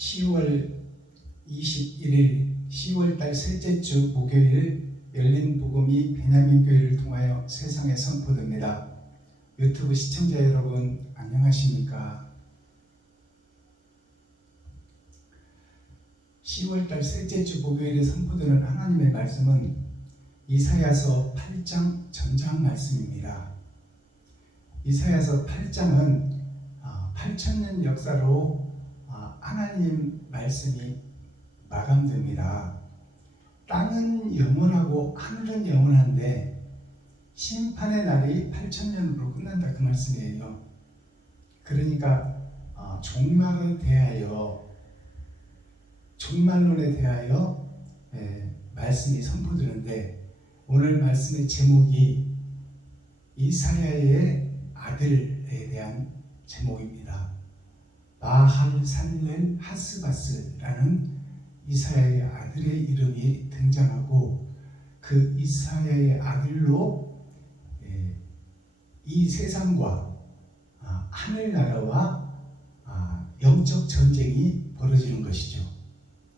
10월 21일 10월달 셋째 주 목요일 열린 복음이 베냐민 교회를 통하여 세상에 선포됩니다. 유튜브 시청자 여러분 안녕하십니까? 10월달 셋째 주 목요일에 선포되는 하나님의 말씀은 이사야서 8장 전장 말씀입니다. 이사야서 8장은 8,000년 역사로 하나님 말씀이 마감됩니다. 땅은 영원하고 하늘은 영원한데 심판의 날이 8,000년으로 끝난다, 그 말씀이에요. 그러니까 종말론에 대하여 말씀이 선포되는데, 오늘 말씀의 제목이 이사야의 아들에 대한 제목입니다. 마할살렐 하스바스라는 이사야의 아들의 이름이 등장하고, 그 이사야의 아들로 이 세상과 하늘나라와 영적 전쟁이 벌어지는 것이죠.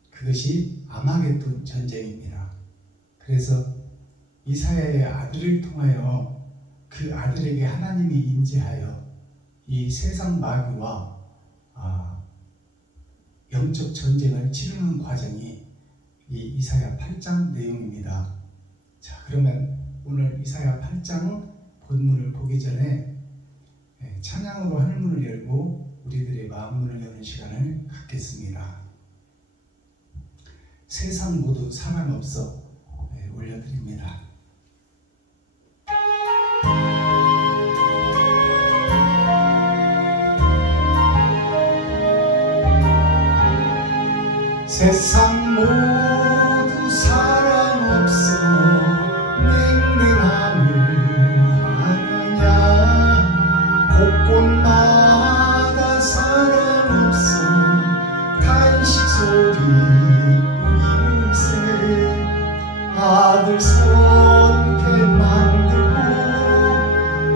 그것이 아마겟돈 전쟁입니다. 그래서 이사야의 아들을 통하여 그 아들에게 하나님이 임재하여 이 세상 마귀와 영적 전쟁을 치르는 과정이 이 이사야 8장 내용입니다. 자, 그러면 오늘 이사야 8장 본문을 보기 전에 찬양으로 하늘문을 열고 우리들의 마음문을 여는 시간을 갖겠습니다. 세상 모두 사랑 없어 올려드립니다. 세상 모두 사랑 없어 냉랭함을 하느냐, 곳곳마다 사랑 없어 탄식 소리 뿐일세. 아들 손게 만들고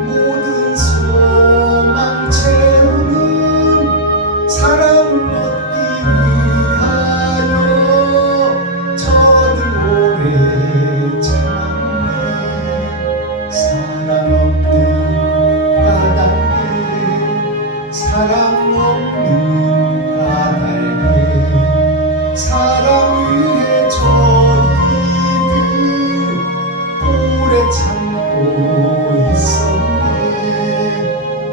모든 소망 채우는 사랑을 얻기 위하여 저들 오래 참았네. 사랑 없는 까닭에, 사랑 없는 까닭에 사랑 위해 저희들 오래 참고 있었네.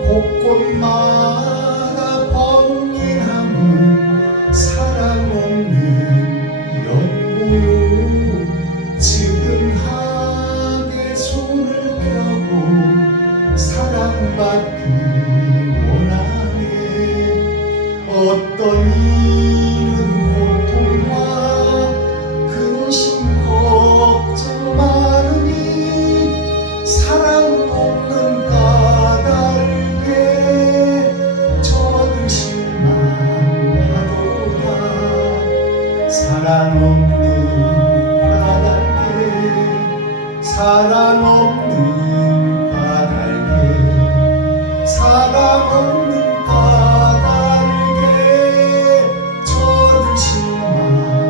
곳곳마다 번민함은 사랑 없는 연고요. 지근하게 손을 펴고 사랑받기 원하네. 어떤 이는 고통과 근심 걱정 많으니 사랑 없는 까닭에 저들 실망하도다. 사랑 없는 까닭에, 사랑 없는 까닭에, 사랑 없는 까닭에 저들 실망하도다.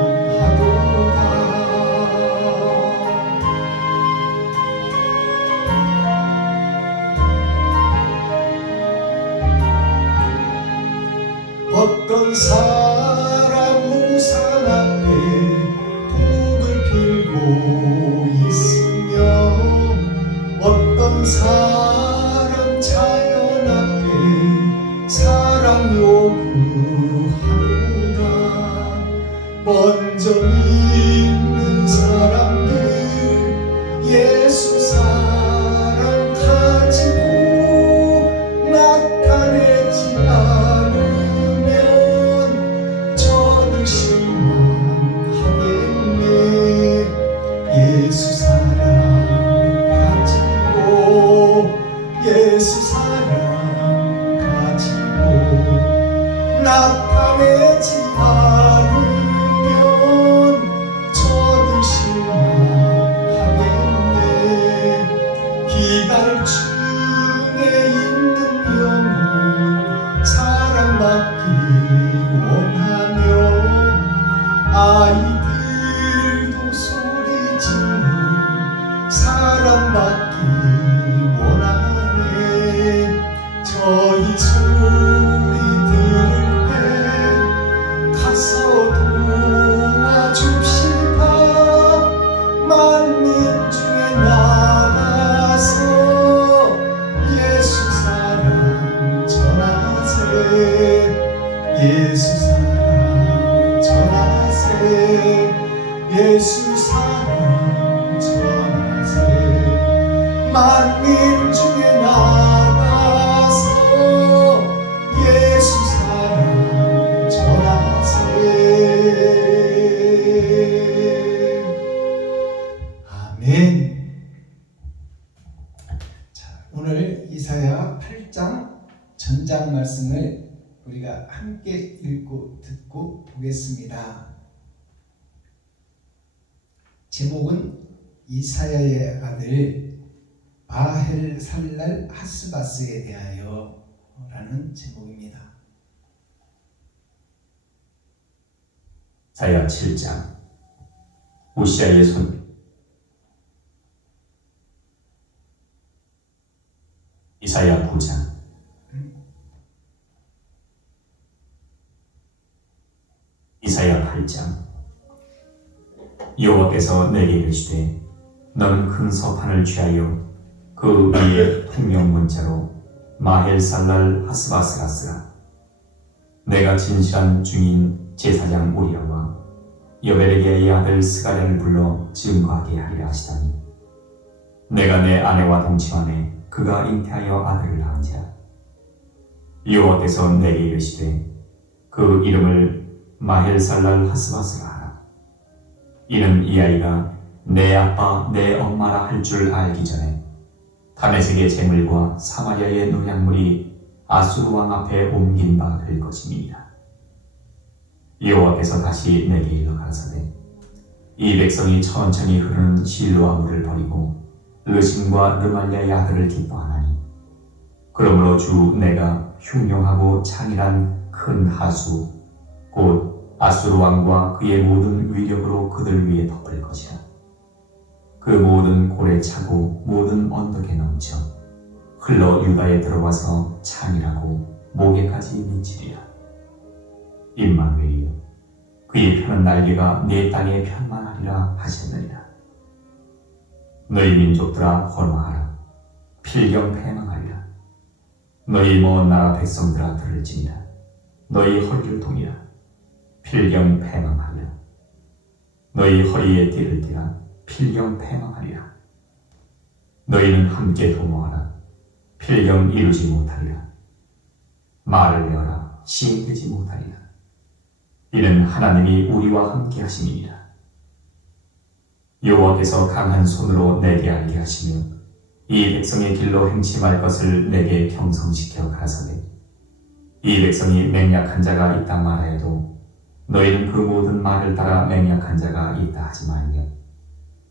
어떤 사람 우상 앞에 북을 빌고 있으며, 어떤 사람 자연 앞에 사랑 요구하도다. 먼저 믿는 사람들 예수 사랑 가지고 나타내지 않으면 저들 실망하겠네. 예수 사랑 가지고, 예수 사랑 가지고 나타내지 않으면 저들 실망하겠네. 기갈중에 있는 영혼 사랑받기 원하며 예수 사랑 전하세 예수 사랑 전하세 만민 중에 나가서 예수 사랑 전하세. 아멘. 자, 오늘 이사야 8장 전장 말씀을 우리가 함께 읽고 듣고 보겠습니다. 제목은 이사야의 아들 마헬살랄 하스바스에 대하여 라는 제목입니다. 이사야 7장. 우시아의 손. 이사야 9장. 이사야 8장. 여호와께서 내게 이르시되 너는 큰 서판을 취하여 그 위에 통용 문자로 마헬살랄 하스바스라 쓰라. 내가 진실한 중인 제사장 우리아와 여벨에게의 아들 스가랴를 불러 증거하게 하리라 하시다니, 내가 내 아내와 동침하매 그가 잉태하여 아들을 낳은지라. 여호와께서 내게 이르시되 그 이름을 마헬살랄 하스바스라 하라. 이는 이 아이가 내 아빠 내 엄마라 할 줄 알기 전에 다메섹의 재물과 사마리아의 농약물이 아수르 왕 앞에 옮긴 바 될 것임이니라. 여호와께서 다시 내게 일러 가라사대 이 백성이 천천히 흐르는 실로아 물을 버리고 르신과 르말리아의 아들을 기뻐하나니, 그러므로 주 내가 흉용하고 창일한 큰 하수 곧 아수르 왕과 그의 모든 위력으로 그들 위에 덮을 것이라. 그 모든 골에 차고 모든 언덕에 넘쳐 흘러 유다에 들어와서 창일하고 목에까지 미치리라. 임마누엘이여, 그의 펴는 날개가 내 땅에 편만하리라 하셨느니라. 너희 민족들아 헌화하라. 필경 패망하리라. 너희 먼 나라 백성들아 들을지니라. 너희 허리를 동이라. 필경 패망하리라. 너희 허리에 띠를 띠라. 필경 패망하리라. 너희는 함께 도모하라. 필경 이루지 못하리라. 말을 내어라. 시행되지 못하리라. 이는 하나님이 우리와 함께 하심이니라. 여호와께서 강한 손으로 내게 알게 하시며 이 백성의 길로 행침할 것을 내게 경성시켜 가라사대 이 백성이 맹약한 자가 있다 말하여도 너희는 그 모든 말을 따라 맹약한 자가 있다 하지 말며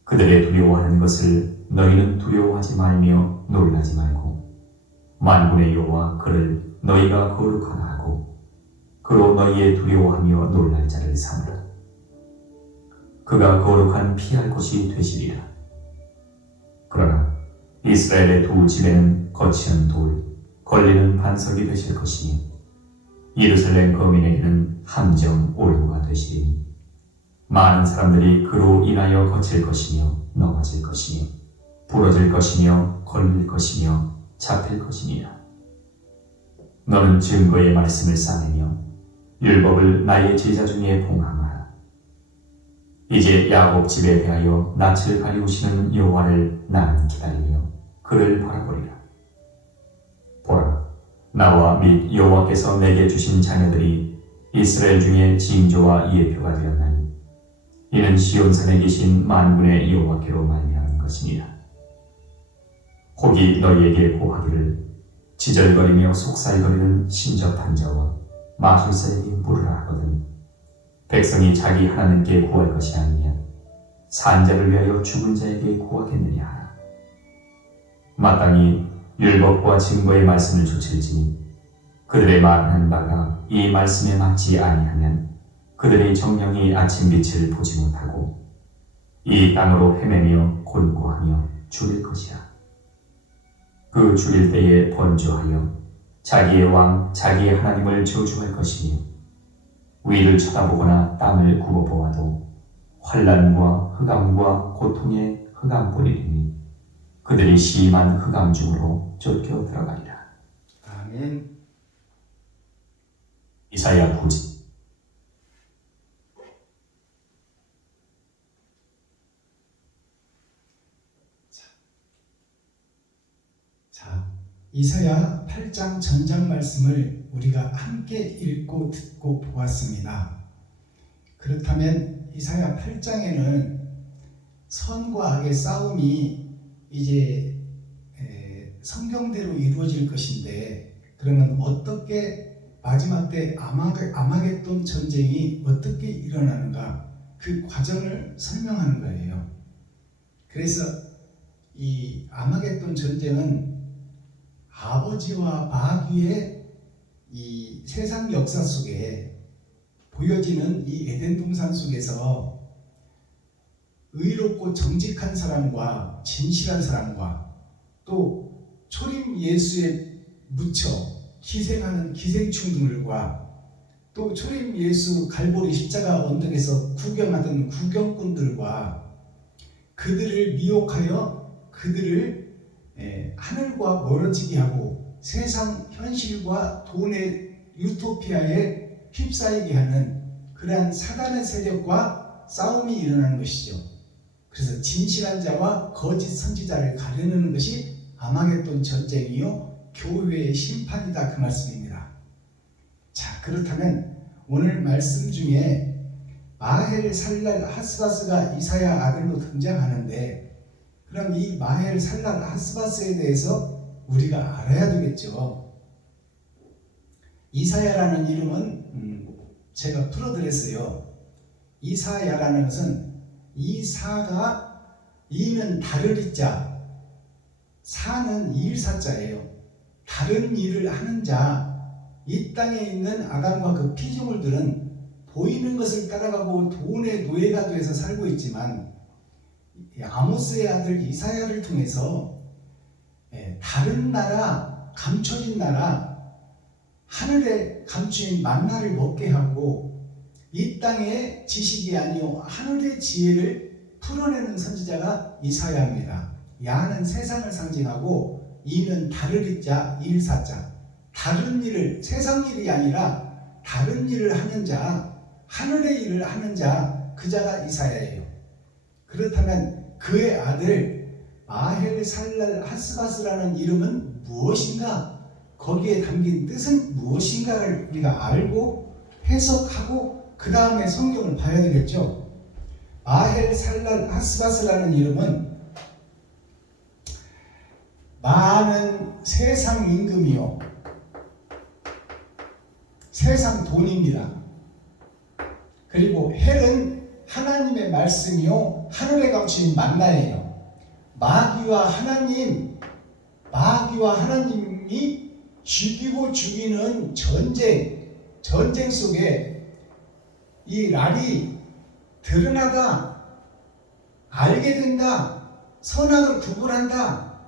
그들의 두려워하는 것을 너희는 두려워하지 말며 놀라지 말고 만군의 여호와 그를 너희가 거룩하다 하고 그로 너희의 두려워하며 놀랄 자를 삼으라. 그가 거룩한 피할 곳이 되시리라. 그러나 이스라엘의 두 집에는 거치는 돌, 걸리는 반석이 되실 것이며 예루살렘 거민에게는 함정 올무가 되시리니 많은 사람들이 그로 인하여 거칠 것이며 넘어질 것이며 부러질 것이며 걸릴 것이며 잡힐 것이니라. 너는 증거의 말씀을 싸매며 율법을 나의 제자 중에 봉함하라. 이제 야곱 집에 대하여 낯을 가리우시는 여호와를 나는 기다리며 그를 바라보리라. 보라, 나와 및 여호와께서 내게 주신 자녀들이 이스라엘 중에 징조와 예표가 되었나니 이는 시온산에 계신 만군의 여호와께로 말미암은 것이니라. 혹이 너희에게 고하기를 지절거리며 속살거리는 신접한 자와 마술사에게 물으라 하거든 백성이 자기 하나님께 구할 것이 아니냐 산자를 위하여 죽은 자에게 구하겠느냐 하라. 마땅히 율법과 증거의 말씀을 조칠지니 그들의 말하는 바가 이 말씀에 맞지 아니하면 그들의 정령이 아침빛을 보지 못하고 이 땅으로 헤매며 곤고하며 죽일 것이라. 그 죽일 때에 번주하여 자기의 왕 자기의 하나님을 저주할 것이며 위를 쳐다보거나 땅을 굽어보아도 환난과 흑암과 고통의 흑암뿐이니 그들이 심한 흑암 중으로 쫓겨 들어가리라. 아멘. 이사야 9장. 이사야 8장 전장 말씀을 우리가 함께 읽고 듣고 보았습니다. 그렇다면 이사야 8장에는 선과 악의 싸움이 이제 성경대로 이루어질 것인데, 그러면 어떻게 마지막 때 아마겟돈 전쟁이 어떻게 일어나는가, 그 과정을 설명하는 거예요. 그래서 이 아마겟돈 전쟁은 아버지와 마귀의 이 세상 역사 속에 보여지는 이 에덴 동산 속에서 의롭고 정직한 사람과 진실한 사람과 또 초림 예수에 묻혀 희생하는 기생충들과 또 초림 예수 갈보리 십자가 언덕에서 구경하던 구경꾼들과 그들을 미혹하여 그들을 하늘과 멀어지게 하고 세상 현실과 돈의 유토피아에 휩싸이게 하는 그러한 사단의 세력과 싸움이 일어나는 것이죠. 그래서 진실한 자와 거짓 선지자를 가르는 것이 아마겟돈 전쟁이요 교회의 심판이다, 그 말씀입니다. 자, 그렇다면 오늘 말씀 중에 마헬 살랄 하스바스가 이사야 아들로 등장하는데, 그럼 이 마헬 살랄 하스바스에 대해서 우리가 알아야 되겠죠. 이사야라는 이름은 제가 풀어드렸어요. 이사야라는 것은 이사가 이는 다를 자, 사는 일사자예요. 다른 일을 하는 자. 이 땅에 있는 아담과 그 피조물들은 보이는 것을 따라가고 돈의 노예가 돼서 살고 있지만, 아모스의 아들 이사야를 통해서 다른 나라, 감춰진 나라, 하늘에 감추인 만나를 먹게 하고 이 땅의 지식이 아니요 하늘의 지혜를 풀어내는 선지자가 이사야입니다. 야는 세상을 상징하고 이는 다를 자, 일사자, 다른 일을, 세상 일이 아니라 다른 일을 하는 자, 하늘의 일을 하는 자, 그 자가 이사야예요. 그렇다면 그의 아들 마헬 살랄 하스바스라는 이름은 무엇인가? 거기에 담긴 뜻은 무엇인가를 우리가 알고 해석하고 그 다음에 성경을 봐야 되겠죠. 마헬 살랄 하스바스라는 이름은 마는 세상 임금이요 세상 돈입니다. 그리고 헬은 하나님의 말씀이요 하늘에 감추인 만나예요. 마귀와 하나님이 죽이고 죽이는 전쟁 속에 이 날이 드러나다, 알게 된다, 선악을 구분한다,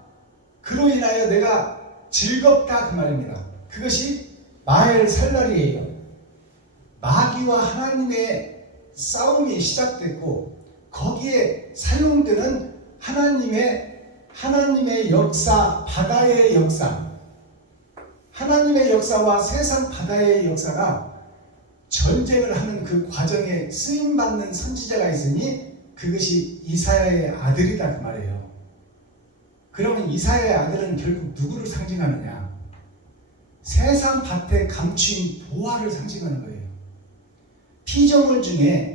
그로 인하여 내가 즐겁다, 그 말입니다. 그것이 마헬 살랄이에요. 마귀와 하나님의 싸움이 시작됐고 거기에 사용되는 하나님의 역사, 바다의 역사, 하나님의 역사와 세상 바다의 역사가 전쟁을 하는 그 과정에 쓰임받는 선지자가 있으니 그것이 이사야의 아들이다, 그 말이에요. 그러면 이사야의 아들은 결국 누구를 상징하느냐? 세상 밭에 감추인 보화를 상징하는 거예요. 피조물 중에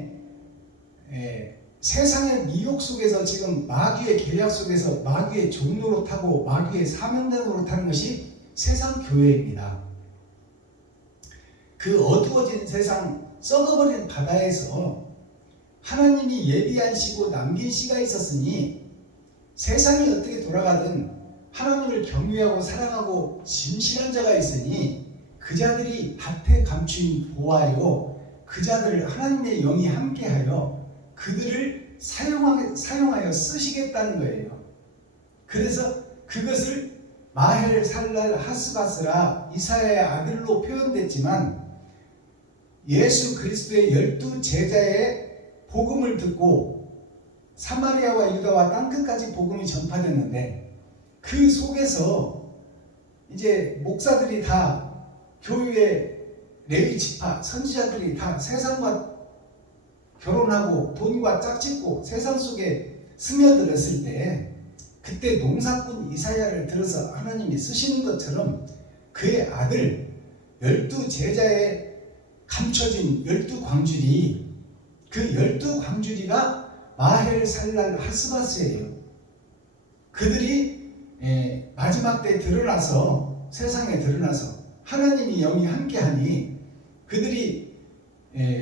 세상의 미혹 속에서 지금 마귀의 계략 속에서 마귀의 종로로 타고 마귀의 사명단으로 타는 것이 세상 교회입니다. 그 어두워진 세상, 썩어버린 바다에서 하나님이 예비하시고 남긴 씨가 있었으니 세상이 어떻게 돌아가든 하나님을 경외하고 사랑하고 진실한 자가 있으니 그 자들이 밭에 감추인 보화요 그 자들을 하나님의 영이 함께하여 그들을 사용하여 쓰시겠다는 거예요. 그래서 그것을 마헬 살랄 하스바스라 이사야의 아들로 표현됐지만 예수 그리스도의 12 제자의 복음을 듣고 사마리아와 유다와 땅끝까지 복음이 전파됐는데 그 속에서 이제 목사들이 다 교회의 레위 지파 선지자들이 다 세상과 결혼하고 돈과 짝짓고 세상 속에 스며들었을 때 그때 농사꾼 이사야를 들어서 하나님이 쓰시는 것처럼 그의 아들 12제자에 감춰진 12광주리, 그 12광주리가 마헬살랄 하스바스예요. 그들이 마지막 때 드러나서, 세상에 드러나서 하나님이 영이 함께하니 그들이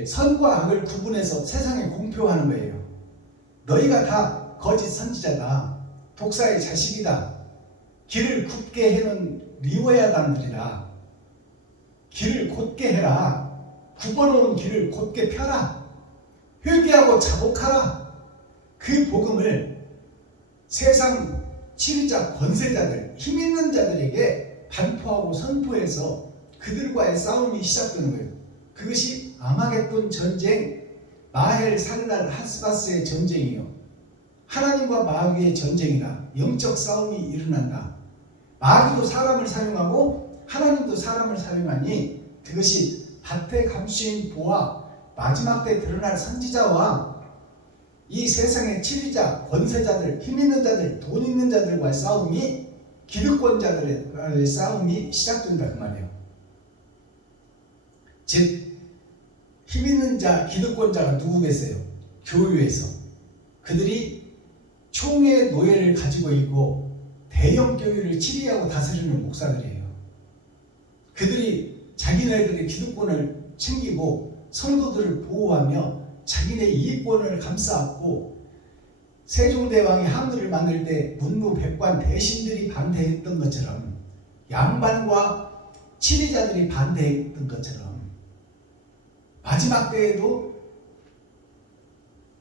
선과 악을 구분해서 세상에 공표하는 거예요. 너희가 다 거짓 선지자다, 독사의 자식이다, 길을 굳게 해놓은 리워야단들이라, 길을 곧게 해라, 굽어놓은 길을 곧게 펴라, 회개하고 자복하라. 그 복음을 세상 치리자 권세자들, 힘있는 자들에게 반포하고 선포해서 그들과의 싸움이 시작되는 거예요. 그것이 아마겟돈 전쟁, 마헬살랄 하스바스의 전쟁이요, 하나님과 마귀의 전쟁이다. 영적 싸움이 일어난다. 마귀도 사람을 사용하고 하나님도 사람을 사용하니 그것이 밭에 감추인 보화, 마지막 때 드러날 선지자와 이 세상의 치리자, 권세자들, 힘 있는 자들, 돈 있는 자들과의 싸움이, 기득권자들의 싸움이 시작된다 그 말이에요. 즉 힘 있는 자, 기득권자가 누구겠어요? 교회에서 그들이 총의 노예를 가지고 있고 대형 교회를 치리하고 다스리는 목사들이에요. 그들이 자기네들의 기득권을 챙기고 성도들을 보호하며 자기네 이익권을 감싸안고, 세종대왕이 한글을 만들 때 문무백관 대신들이 반대했던 것처럼, 양반과 치리자들이 반대했던 것처럼, 마지막 때에도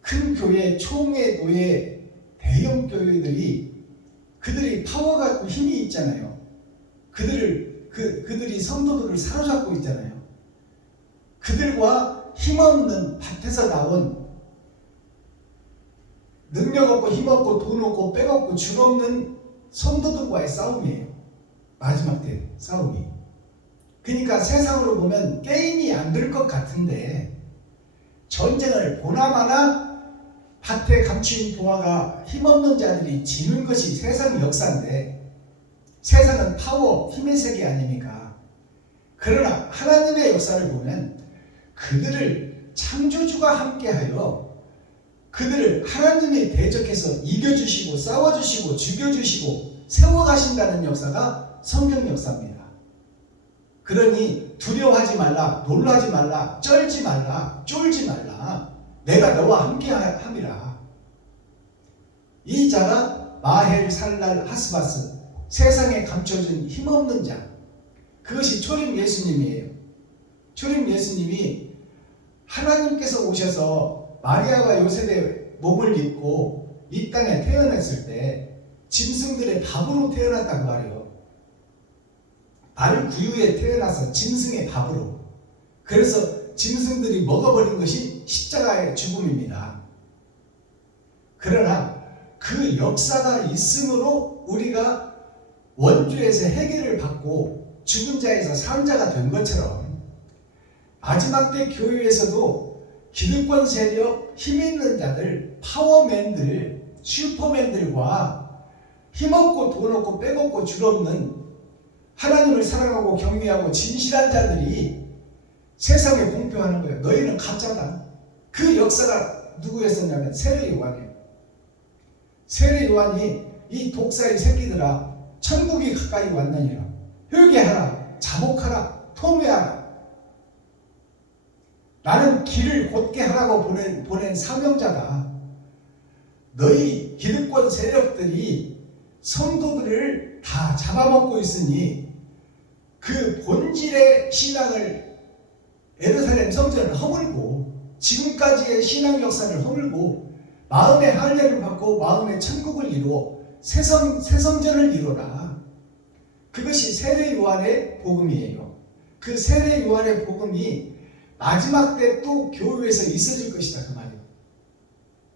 큰 교회, 총의 노예, 대형 교회들이, 그들이 파워가 있고 힘이 있잖아요. 그들이 성도들을 사로잡고 있잖아요. 그들과 힘없는 밭에서 나온, 능력 없고 힘 없고 돈 없고 빽 없고 줄 없는 성도들과의 싸움이에요. 마지막 때 싸움이. 그러니까 세상으로 보면 게임이 안 될 것 같은데, 전쟁을 보나마나 밭에 감추인 보화가 힘없는 자들이 지는 것이 세상 역사인데, 세상은 파워, 힘의 세계 아닙니까? 그러나 하나님의 역사를 보면 그들을 창조주가 함께하여 그들을 하나님이 대적해서 이겨주시고 싸워주시고 죽여주시고 세워가신다는 역사가 성경 역사입니다. 그러니 두려워하지 말라, 놀라지 말라, 쩔지 말라, 쫄지 말라. 내가 너와 함께함이라. 이 자가 마헬살랄 하스바스, 세상에 감춰진 힘없는 자, 그것이 초림 예수님이에요. 초림 예수님이 하나님께서 오셔서 마리아와 요셉의 몸을 입고 이 땅에 태어났을 때 짐승들의 밥으로 태어났다고 말이에요. 발 구유에 태어나서 짐승의 밥으로. 그래서 짐승들이 먹어버린 것이 십자가의 죽음입니다. 그러나 그 역사가 있으므로 우리가 원죄에서 해결을 받고 죽은 자에서 산 자가 된 것처럼, 마지막 때 교회에서도 기득권 세력, 힘 있는 자들, 파워맨들, 슈퍼맨들과 힘없고 돈 없고 빽 없고 줄 없는 하나님을 사랑하고 경외하고 진실한 자들이 세상에 공표하는 거예요. 너희는 가짜다. 그 역사가 누구였었냐면 세례 요한이에요. 세례 요한이 이 독사의 새끼들아, 천국이 가까이 왔느니라. 회개하라, 자복하라, 통회하라. 나는 길을 곧게 하라고 보낸 사명자다. 너희 기득권 세력들이 성도들을 다 잡아먹고 있으니 그 본질의 신앙을, 예루살렘 성전을 허물고 지금까지의 신앙 역사를 허물고 마음의 할례를 받고 마음의 천국을 이루어 새성전을 이루라. 그것이 세례 요한의 복음이에요. 그 세례 요한의 복음이 마지막 때 또 교회에서 있어질 것이다 그 말이에요.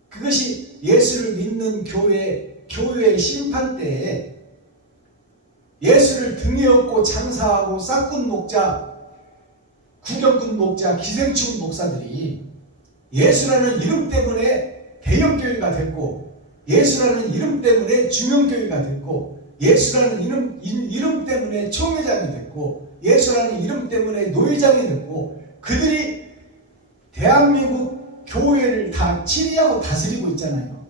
그것이 예수를 믿는 교회의 심판 때에 예수를 등에 업고 장사하고 싹군 목자, 구경꾼 목자, 기생충 목사들이 예수라는 이름 때문에 대형교회가 됐고 예수라는 이름 때문에 중형교회가 됐고, 예수라는 이름 때문에 총회장이 됐고, 예수라는 이름 때문에 노회장이 됐고, 그들이 대한민국 교회를 다 치리하고 다스리고 있잖아요.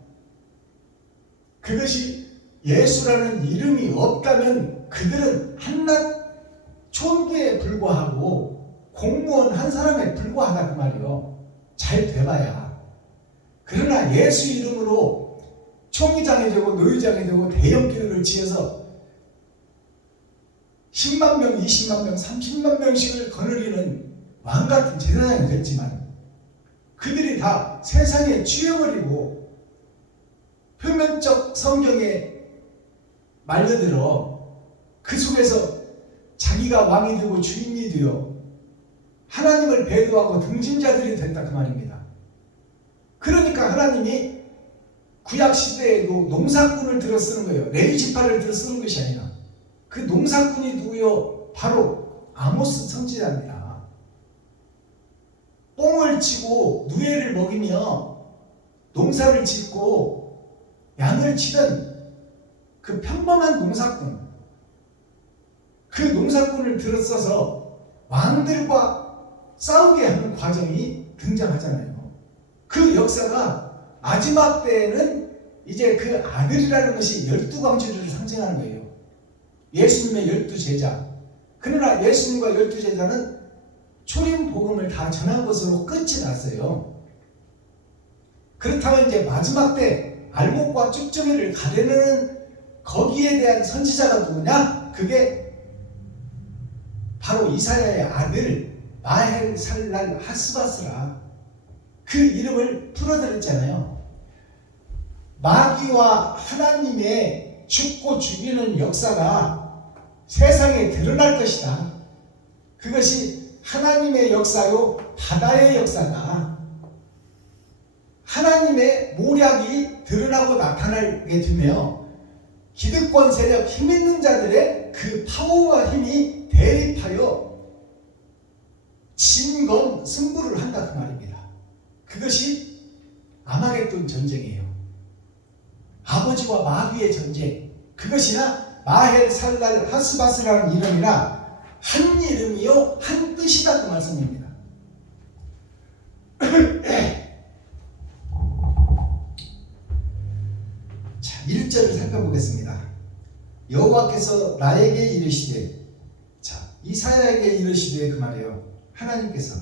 그것이 예수라는 이름이 없다면 그들은 한낱 촌기에 불과하고 공무원 한 사람에 불과하다 그 말이요. 잘 돼봐야. 그러나 예수 이름으로 총회장이 되고 노회장이 되고 대형 교회를 지어서 10만 명, 20만 명, 30만 명씩을 거느리는 왕같은 제사장이 됐지만 그들이 다 세상에 취해버리고 표면적 성경에 말려들어 그 속에서 자기가 왕이 되고 주인이 되어 하나님을 배도하고 등진자들이 됐다 그 말입니다. 그러니까 하나님이 구약시대에도 농사꾼을 들어 쓰는 거예요. 레위지파를 들어 쓰는 것이 아니라 그 농사꾼이 누구요? 바로 아모스 선지자입니다. 뽕을 치고 누에를 먹이며 농사를 짓고 양을 치던 그 평범한 농사꾼, 그 농사꾼을 들어서서 왕들과 싸우게 하는 과정이 등장하잖아요. 그 역사가 마지막 때에는 이제 그 아들이라는 것이 12광주리를 상징하는 거예요. 예수님의 12제자. 그러나 예수님과 12제자는 초림 복음을 다 전한 것으로 끝이 났어요. 그렇다면 이제 마지막 때 알곡과 쭉정이를 가려내는 거기에 대한 선지자가 누구냐? 그게 바로 이사야의 아들 마헬살랄 하스바스라. 그 이름을 풀어드렸잖아요. 마귀와 하나님의 죽고 죽이는 역사가 세상에 드러날 것이다. 그것이 하나님의 역사요, 바다의 역사다. 하나님의 모략이 드러나고 나타나게 되며 기득권 세력, 힘 있는 자들의 그 파워와 힘이 대립하여 진검 승부를 한다 그 말입니다. 그것이 아마겟돈 전쟁이에요. 아버지와 마귀의 전쟁. 그것이나 마헬살랄 하스바스라는 이름이나 한 이름이요 한 뜻이다 그 말씀입니다. 자, 1절을 살펴보겠습니다. 여호와께서 나에게 이르시되, 자, 이사야에게 이르시되 그 말이에요. 하나님께서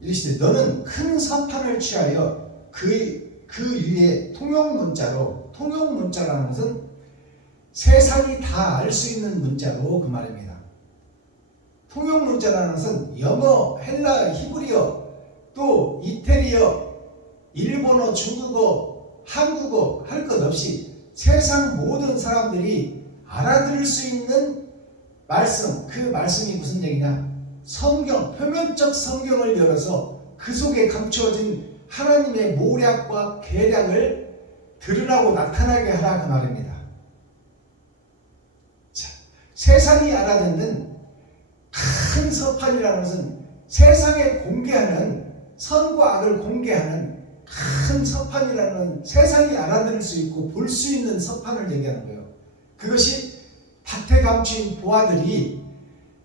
이르시되 너는 큰 서판을 취하여 그 위에 통용문자로, 통용문자라는 것은 세상이 다 알 수 있는 문자로 그 말입니다. 통용문자라는 것은 영어, 헬라, 히브리어, 또 이태리어, 일본어, 중국어, 한국어 할 것 없이 세상 모든 사람들이 알아들을 수 있는 말씀, 그 말씀이 무슨 얘기냐? 성경, 표면적 성경을 열어서 그 속에 감추어진 하나님의 모략과 계략을 드러나고 나타나게 하라 그 말입니다. 자, 세상이 알아듣는 큰 서판이라는 것은 세상에 공개하는 선과 악을 공개하는 큰 서판이라는 세상이 알아들을 수 있고 볼 수 있는 서판을 얘기하는 거예요. 그것이 밭에 감추인 보아들이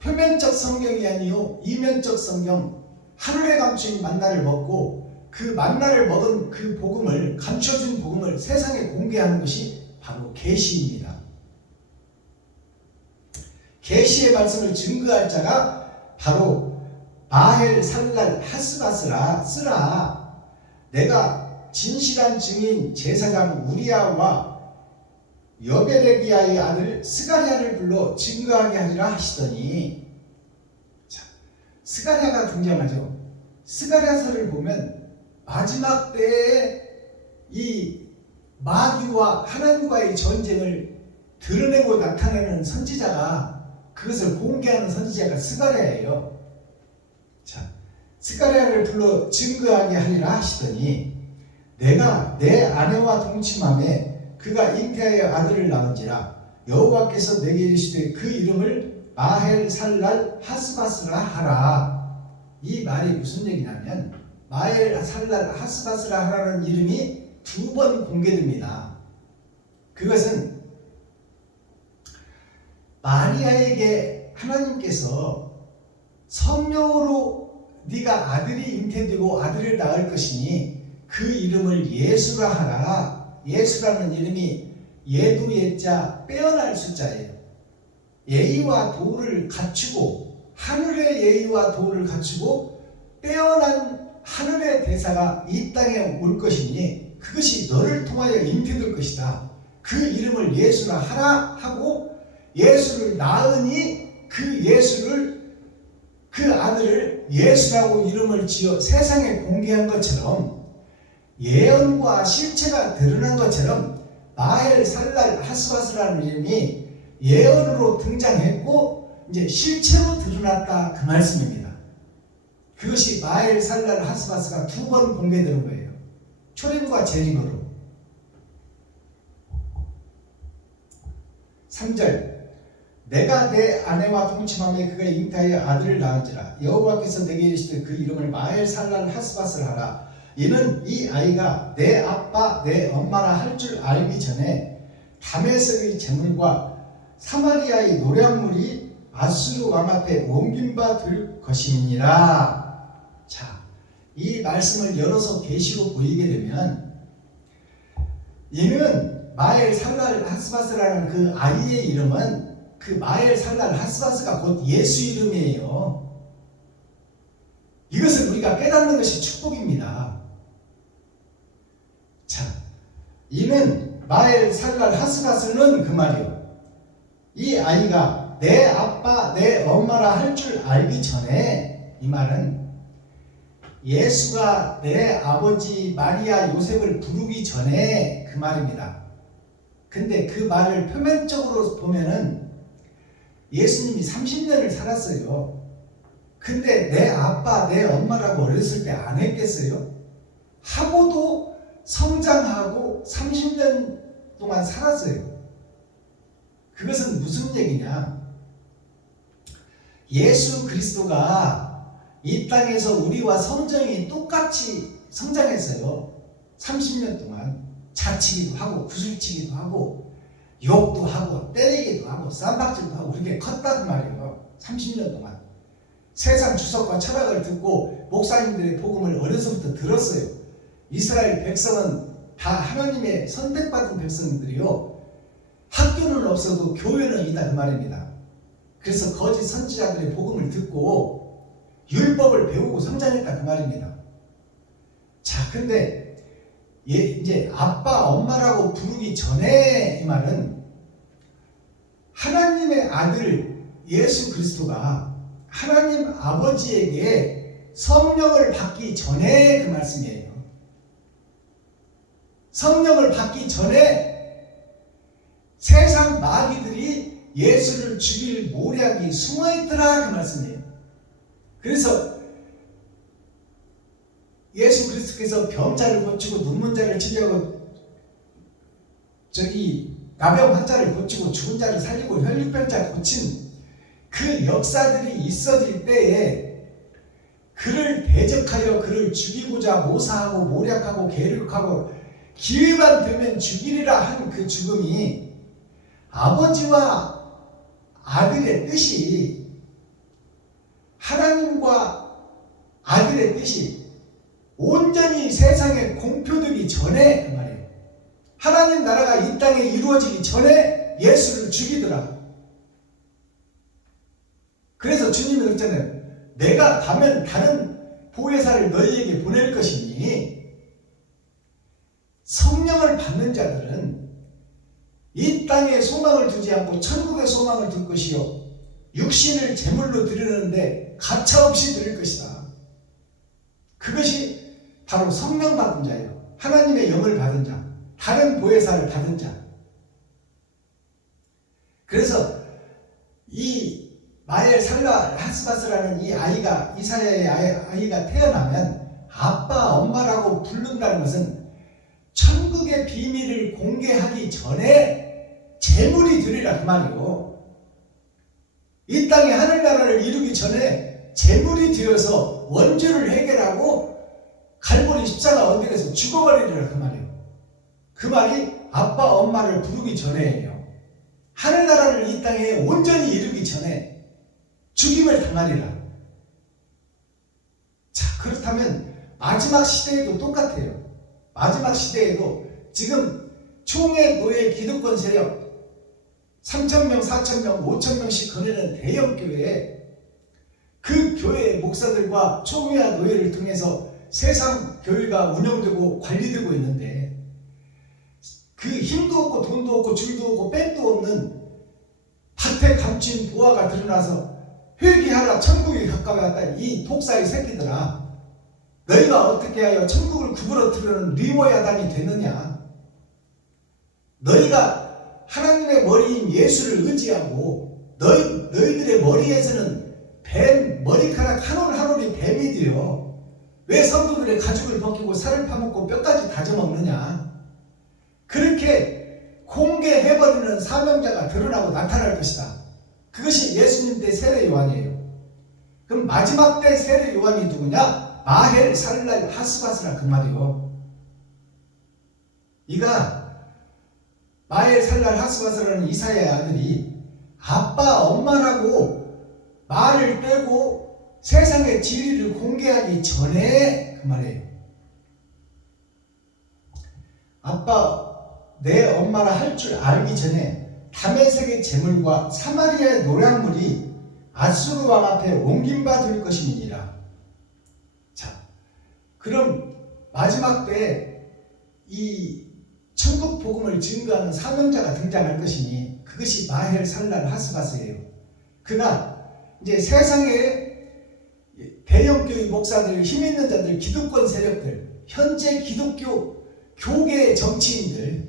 표면적 성경이 아니요 이면적 성경, 하늘에 감추인 만나를 먹고 그 만나를 먹은 그 복음을, 감춰진 복음을 세상에 공개하는 것이 바로 계시입니다. 계시의 말씀을 증거할 자가 바로 마헬살랄 하스바스라 쓰라. 내가 진실한 증인 제사장 우리야와 여베레기야의 아들 스가랴를 불러 증거하게 하리라 하시더니, 자, 스가랴가 등장하죠. 스가랴서를 보면 마지막 때에 이 마귀와 하나님과의 전쟁을 드러내고 나타내는 선지자가, 그것을 공개하는 선지자가 스가랴예요. 자, 스가랴를 불러 증거하게 하리라 하시더니 내가 내 아내와 동침함에 그가 잉태하여 아들을 낳은지라 여호와께서 내게 이르시되 그 이름을 마헬살랄 하스바스라 하라. 이 말이 무슨 얘기냐면 마헬살랄 하스바스라 하라는 이름이 두 번 공개됩니다. 그것은 마리아에게 하나님께서 성령으로 네가 아들이 잉태되고 아들을 낳을 것이니 그 이름을 예수라 하라. 예수라는 이름이 예도 예자 빼어날 숫자예요. 예의와 도를 갖추고 하늘의 예의와 도를 갖추고 빼어난 하늘의 대사가 이 땅에 올 것이니 그것이 너를 통하여 잉태될 것이다. 그 이름을 예수라 하라 하고 예수를 낳으니 그 예수를 그 아들을 예수라고 이름을 지어 세상에 공개한 것처럼 예언과 실체가 드러난 것처럼 마헬 살랄 하스바스라는 이름이 예언으로 등장했고 이제 실체로 드러났다 그 말씀입니다. 그것이 마헬 살랄 하스바스가 두 번 공개되는 거예요. 초림과 재림으로. 3절 내가 내 아내와 동침함에 그가 잉태하여 아들을 낳은지라 여호와께서 내게 이르시되 그 이름을 마헬 살랄 하스바스를 하라. 이는 이 아이가 내 아빠 내 엄마라 할 줄 알기 전에 다메섹의 제물과 사마리아의 노량물이 아수르 왕 앞에 옮김바 될 것임이니라. 자, 이 말씀을 열어서 계시로 보이게 되면 이는 마헬 살랄 하스바스라는 그 아이의 이름은 그 마헬 살랄 하스바스가 곧 예수 이름이에요. 이것을 우리가 깨닫는 것이 축복입니다. 자, 이는 마헬 살랄 하스바스는 그 말이요. 이 아이가 내 아빠 내 엄마라 할 줄 알기 전에, 이 말은 예수가 내 아버지 마리아 요셉을 부르기 전에 그 말입니다. 근데 그 말을 표면적으로 보면은 예수님이 30년을 살았어요. 근데 내 아빠 내 엄마라고 어렸을 때 안 했겠어요? 하고도 성장하고 30년 동안 살았어요. 그것은 무슨 얘기냐? 예수 그리스도가 이 땅에서 우리와 성정이 똑같이 성장했어요. 30년 동안 자치기도 하고 구슬치기도 하고 욕도 하고 때리기도 하고 쌈박질도 하고 그렇게 컸단 말이에요. 30년 동안 세상 주석과 철학을 듣고 목사님들의 복음을 어려서부터 들었어요. 이스라엘 백성은 다 하나님의 선택받은 백성들이요, 학교는 없어도 교회는 있다 그 말입니다. 그래서 거짓 선지자들의 복음을 듣고 율법을 배우고 성장했다 그 말입니다. 자, 근데 이제 아빠 엄마라고 부르기 전에 이 말은 하나님의 아들 예수 그리스도가 하나님 아버지에게 성령을 받기 전에 그 말씀이에요. 성령을 받기 전에 세상 마귀들이 예수를 죽일 모략이 숨어있더라 그 말씀이에요. 그래서 예수 그리스도께서 병자를 고치고 눈먼 자를 치료하고 나병 환자를 고치고 죽은 자를 살리고 혈류병자 고친 그 역사들이 있어질 때에 그를 대적하여 그를 죽이고자 모사하고 모략하고 계략하고 기회만 되면 죽이리라 한 그 죽음이 아버지와 아들의 뜻이, 하나님과 아들의 뜻이 온전히 세상에 공표되기 전에 그 말이에요. 하나님 나라가 이 땅에 이루어지기 전에 예수를 죽이더라. 그래서 주님이 그랬잖아요. 내가 가면 다른 보혜사를 너희에게 보낼 것이니 성령을 받는 자들은 이 땅에 소망을 두지 않고 천국의 소망을 둘 것이요 육신을 제물로 드리는데 가차없이 드릴 것이다. 그것이 바로 성령 받은 자예요. 하나님의 영을 받은 자, 다른 보혜사를 받은 자. 그래서 이 마헬 살라 하스바스라는 이 아이가, 이사야의 아이가 태어나면 아빠 엄마라고 부른다는 것은 천국의 비밀을 공개하기 전에 제물이 되리라 그 말이요. 이 땅에 하늘나라를 이루기 전에 제물이 되어서 원죄를 해결하고 갈보리 십자가 언덕에서 죽어버리리라 그 말이에요. 그 말이 아빠 엄마를 부르기 전에예요. 하늘나라를 이 땅에 온전히 이루기 전에 죽임을 당하리라. 자, 그렇다면 마지막 시대에도 똑같아요. 마지막 시대에도 지금 총회 노예 기득권 세력 3,000명, 4,000명, 5,000명씩 거느리는 대형 교회에 그 교회 목사들과 총회와 노예를 통해서 세상 교회가 운영되고 관리되고 있는데 그 힘도 없고 돈도 없고 줄도 없고 백도 없는 밭에 감춘 보화가 드러나서 회개하라 천국이 가까이 왔다. 이 독사의 새끼들아, 너희가 어떻게 하여 천국을 구부러뜨리는 리모야단이 됐느냐? 너희가 하나님의 머리인 예수를 의지하고 너희들의 머리에서는 뱀 머리카락 한 올 한 올이 뱀이 되어 왜 성도들의 가죽을 벗기고 살을 파먹고 뼈까지 다져먹느냐? 그렇게 공개해버리는 사명자가 드러나고 나타날 것이다. 그것이 예수님 때 세례 요한이에요. 그럼 마지막 때 세례 요한이 누구냐? 마헬 살랄 하스바스라 그 말이요. 이가 마헬 살랄 하스바스라는 이사야의 아들이 아빠 엄마라고 말을 떼고 세상의 진리를 공개하기 전에 그 말이에요. 아빠 내 엄마라 할 줄 알기 전에 다메섹의 재물과 사마리아의 노량물이 아수르 왕 앞에 옮김바 될 것이니라. 자, 그럼 마지막 때 이 천국 복음을 증거하는 사명자가 등장할 것이니 그것이 마헬 살랄 하스바스예요. 그가 이제 세상의 대형 교회 목사들, 힘 있는 자들, 기득권 세력들, 현재 기독교 교계 정치인들,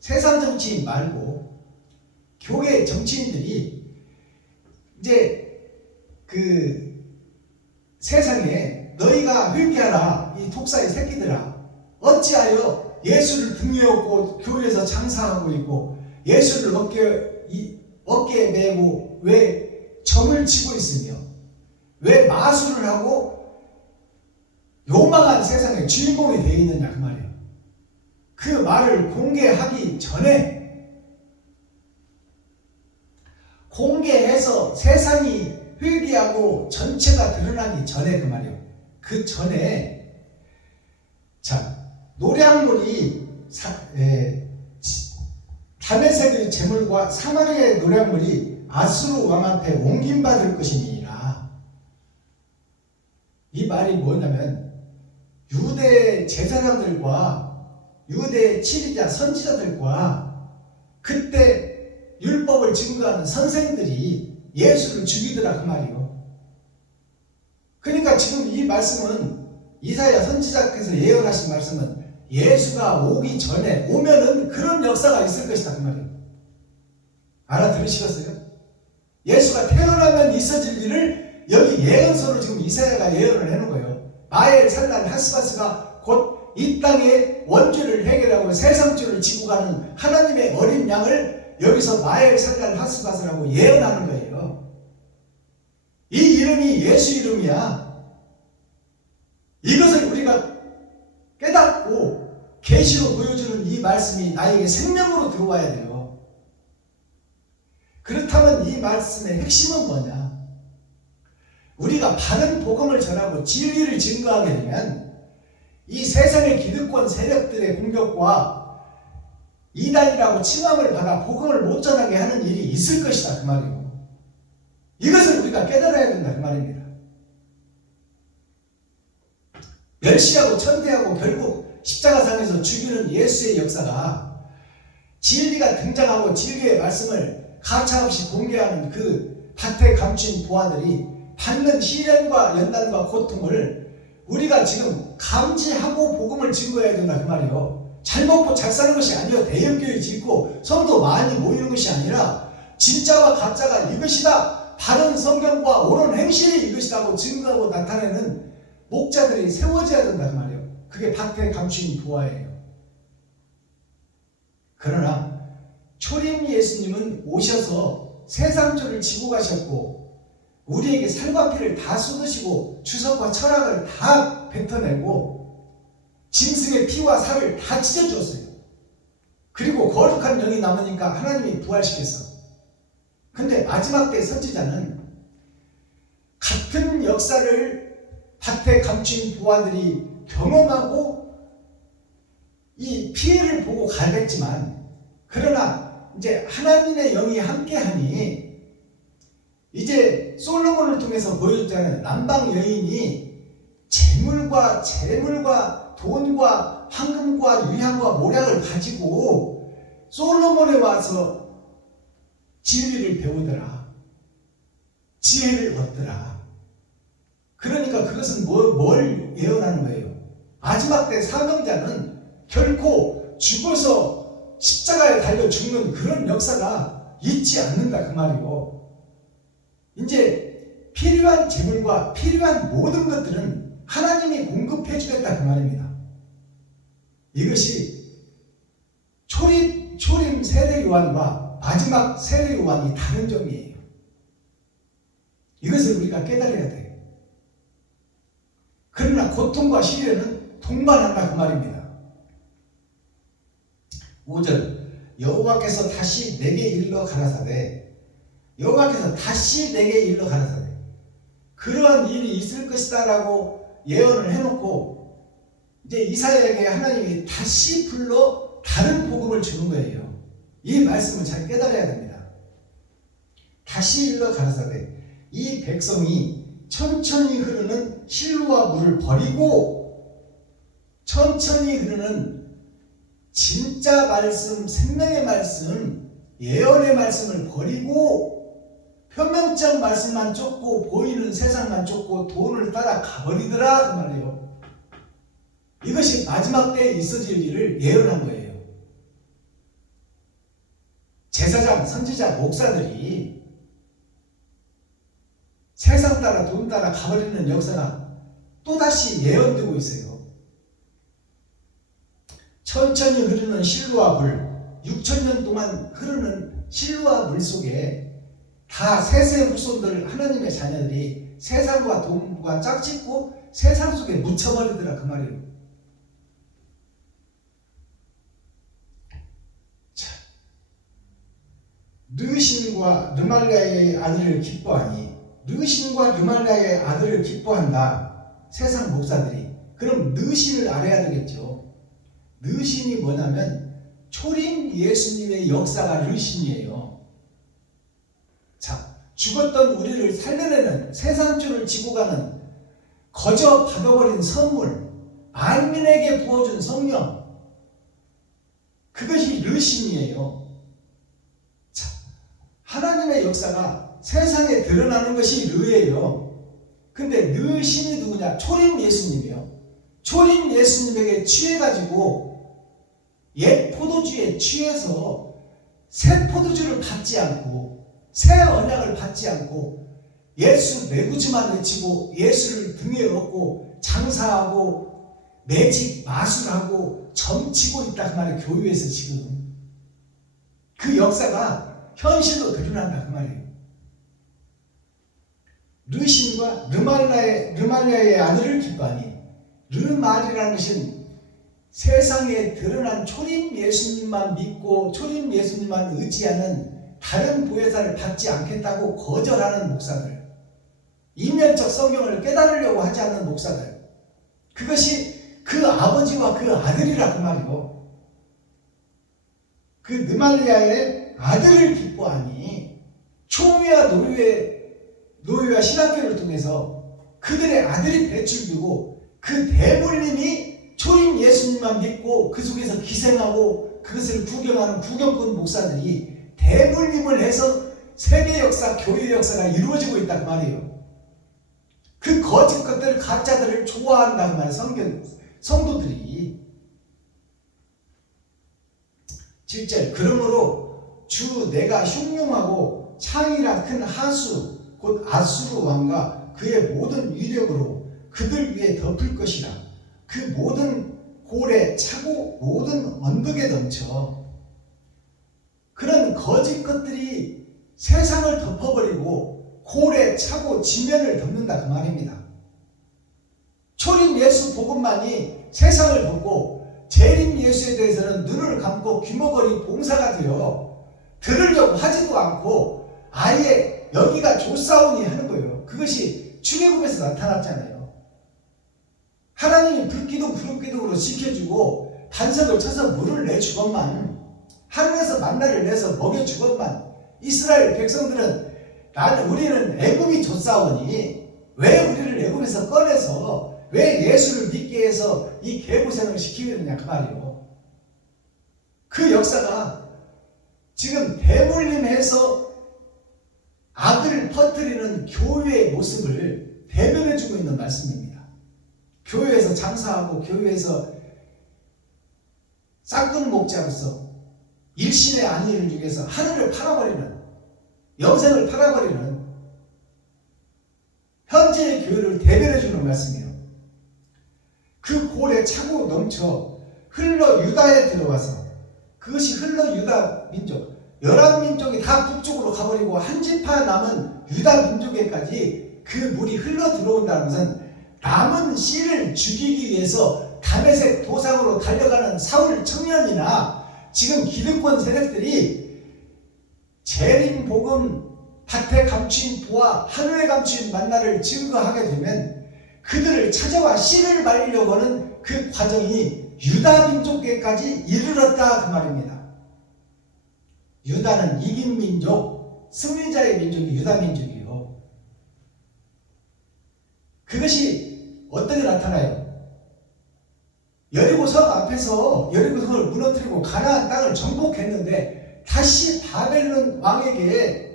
세상 정치인 말고 교계 정치인들이 이제 그 세상에 너희가 회개하라 이 독사의 새끼들아, 어찌하여 예수를 등에 업고 교회에서 장사하고 있고 예수를 어깨에 메고 왜 점을 치고 있으며 왜 마술을 하고 요망한 세상의 주인공이 되어 있느냐 그 말이에요. 그 말을 공개하기 전에, 공개해서 세상이 회개하고 전체가 드러나기 전에 그 말이에요. 그 전에 자 노량물이 다메섹의 재물과 사마리아의 노량물이 아수르 왕 앞에 옮김받을 것이니라. 이 말이 뭐냐면 유대 제사장들과 유대 치리자 선지자들과 그때 율법을 증거하는 선생들이 예수를 죽이더라 그 말이요. 그러니까 지금 이 말씀은 이사야 선지자께서 예언하신 말씀은 예수가 오기 전에 오면은 그런 역사가 있을 것이다 그 말이에요. 알아들으시겠어요? 예수가 태어나면 있어질 일을 여기 예언서로 지금 이사야가 예언을 해놓은 거예요. 마엘 살랄 하스바스가 곧 이 땅의 원죄를 해결하고 세상죄를 지고 가는 하나님의 어린 양을 여기서 마엘 살랄 하스바스라고 예언하는 거예요. 이 이름이 예수 이름이야. 이것을 우리가 깨닫고 계시로 보여주는 이 말씀이 나에게 생명으로 들어와야 돼요. 그렇다면 이 말씀의 핵심은 뭐냐? 우리가 바른 복음을 전하고 진리를 증거하게 되면 이 세상의 기득권 세력들의 공격과 이단이라고 칭함을 받아 복음을 못 전하게 하는 일이 있을 것이다 그 말이고, 이것을 우리가 깨달아야 된다 그 말입니다. 멸시하고 천대하고 결국 십자가상에서 죽이는 예수의 역사가 진리가 등장하고 진리의 말씀을 가차없이 공개하는 그 밭에 감춘 보아들이 받는 시련과 연단과 고통을 우리가 지금 감지하고 복음을 증거해야 된다 그 말이에요. 잘 먹고 잘 사는 것이 아니라 대형교회 짓고 성도 많이 모이는 것이 아니라 진짜와 가짜가 이것이다, 바른 성경과 옳은 행실이 이것이라고 증거하고 나타내는 목자들이 세워져야 된다 그 말이에요. 그게 밭에 감춘 보아예요. 그러나 초림 예수님은 오셔서 세상죄를 지고 가셨고 우리에게 살과 피를 다 쏟으시고 주석과 철학을 다 뱉어내고 짐승의 피와 살을 다 찢어주었어요. 그리고 거룩한 영이 남으니까 하나님이 부활시켰어. 근데 마지막 때 선지자는 같은 역사를 밭에 감춘 부하들이 경험하고 이 피해를 보고 가겠지만, 그러나 이제 하나님의 영이 함께하니 이제 솔로몬을 통해서 보여줬잖아요. 남방 여인이 재물과 돈과 황금과 유향과 모략을 가지고 솔로몬에 와서 진리를 배우더라. 지혜를 얻더라. 그러니까 그것은 뭘 예언하는 거예요? 마지막 때 사명자는 결코 죽어서 십자가에 달려 죽는 그런 역사가 있지 않는다 그 말이고, 이제 필요한 재물과 필요한 모든 것들은 하나님이 공급해 주겠다 그 말입니다. 이것이 초림 세례 요한과 마지막 세례 요한이 다른 점이에요. 이것을 우리가 깨달아야 돼요. 그러나 고통과 시련은 동반한다 그 말입니다. 5절, 여호와께서 다시 내게 일러 가라사대, 여호와께서 다시 내게 일러 가라사대, 그러한 일이 있을 것이다 라고 예언을 해놓고 이제 이사야에게 하나님이 다시 불러 다른 복음을 주는 거예요. 이 말씀을 잘 깨달아야 됩니다. 다시 일러 가라사대, 이 백성이 천천히 흐르는 실로와 물을 버리고, 천천히 흐르는 진짜 말씀, 생명의 말씀, 예언의 말씀을 버리고 표면적 말씀만 쫓고 보이는 세상만 쫓고 돈을 따라 가버리더라 그 말이에요. 이것이 마지막 때에 있어질 일을 예언한 거예요. 제사장, 선지자, 목사들이 세상 따라 돈 따라 가버리는 역사가 또다시 예언되고 있어요. 천천히 흐르는 실로와 물, 6,000년 동안 흐르는 실로와 물 속에 다 셋의 후손들, 하나님의 자녀들이 세상과 돈과 짝짓고 세상 속에 묻혀버리더라 그 말이에요. 자, 르신과 르말랴의 아들을 기뻐하니, 르신과 르말랴의 아들을 기뻐한다 세상 목사들이. 그럼 르신을 알아야 되겠죠. 르신이 뭐냐면 초림 예수님의 역사가 르신이에요. 자, 죽었던 우리를 살려내는, 세상줄을 지고 가는, 거저 받아버린 선물, 만민에게 부어준 성령, 그것이 르신이에요. 자, 하나님의 역사가 세상에 드러나는 것이 르예요. 근데 르신이 누구냐? 초림 예수님이요. 초림 예수님에게 취해가지고 옛 포도주에 취해서 새 포도주를 받지 않고, 새 언약을 받지 않고 예수 매구주만 외치고 예수를 등에 업고 장사하고 매직 마술하고 점치고 있다 그 말이에요. 교회에서 지금 그 역사가 현실로 드러난다 그 말이에요. 르신과 르말랴의 아들을 기뻐하니, 르말이라는 것은 세상에 드러난 초림 예수님만 믿고 초림 예수님만 의지하는 다른 보혜사를 받지 않겠다고 거절하는 목사들, 이면적 성경을 깨달으려고 하지 않는 목사들, 그것이 그 아버지와 그 아들이라 그 말이고, 그 르말랴의 아들을 기뻐하니, 총회와 노예와 신학교를 통해서 그들의 아들이 배출되고 그 대물림이 초림 예수님만 믿고 그 속에서 기생하고 그것을 구경하는 구경꾼 목사들이 대물림을 해서 세계 역사, 교회 역사가 이루어지고 있단 말이에요. 그 거짓 것들, 가짜들을 좋아한다는 말이에요. 성도들이. 7절, 그러므로 주 내가 흉흉하고 창이라 큰 하수 곧 아수르 왕과 그의 모든 위력으로 그들 위에 덮을 것이라. 그 모든 골에 차고 모든 언덕에 넘쳐. 그런 거짓 것들이 세상을 덮어버리고 골에 차고 지면을 덮는다 그 말입니다. 초림 예수 복음만이 세상을 덮고 재림 예수에 대해서는 눈을 감고 귀머거리 봉사가 되어 들으려고 하지도 않고 아예 여기가 조사오니 하는 거예요. 그것이 출애굽에서 나타났잖아요. 하나님이 불기둥 구름기둥으로 지켜주고 반석을 쳐서 물을 내주건만, 하늘에서 만나를 내서 먹여주건만, 이스라엘 백성들은 우리는 애굽이 줬사오니 왜 우리를 애굽에서 꺼내서 왜 예수를 믿게 해서 이 개고생을 시키느냐 그 말이에요. 그 역사가 지금 대물림해서 악을 퍼뜨리는 교회의 모습을 대변해주고 있는 말씀입니다. 교회에서 장사하고 교회에서 쌍둥 목자로서 일신의 안위를 위해서 하늘을 팔아버리는, 영생을 팔아버리는 현재의 교회를 대변해주는 말씀이에요. 그 골에 차고 넘쳐 흘러 유다에 들어와서, 그것이 흘러 유다 민족, 11민족이 다 북쪽으로 가버리고 한 지파 남은 유다 민족에까지 그 물이 흘러 들어온다는 것은 남은 씨를 죽이기 위해서 다메섹 도상으로 달려가는 사울 청년이나 지금 기득권 세력들이 재림 복음, 밭에 감추인 부와 하늘에 감추인 만나를 증거하게 되면 그들을 찾아와 씨를 말리려고 하는 그 과정이 유다 민족에까지 이르렀다 그 말입니다. 유다는 이긴 민족, 승리자의 민족이 유다 민족이요. 그것이 어떻게 나타나요? 여리고성 앞에서 여리고성을 무너뜨리고 가나안 땅을 정복했는데 다시 바벨론 왕에게,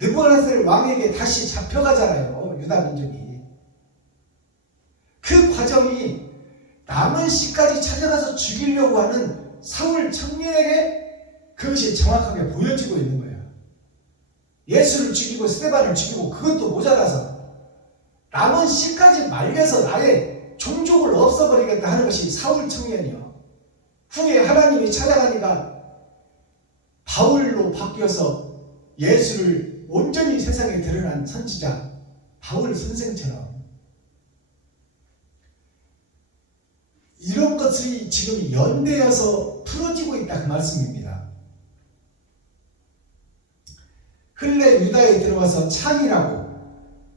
느부갓네살 왕에게 다시 잡혀가잖아요. 유다 민족이. 그 과정이 남은 씨까지 찾아가서 죽이려고 하는 사울 청년에게 그것이 정확하게 보여지고 있는 거예요. 예수를 죽이고 스데반을 죽이고 그것도 모자라서 남은 씨까지 말려서 나의 종족을 없애버리겠다 하는 것이 사울 청년이요. 후에 하나님이 찾아가니까 바울로 바뀌어서 예수를 온전히 세상에 드러난 선지자 바울 선생처럼 이런 것이 지금 연대어서 풀어지고 있다 그 말씀입니다. 흘레 유다에 들어와서 창이라고,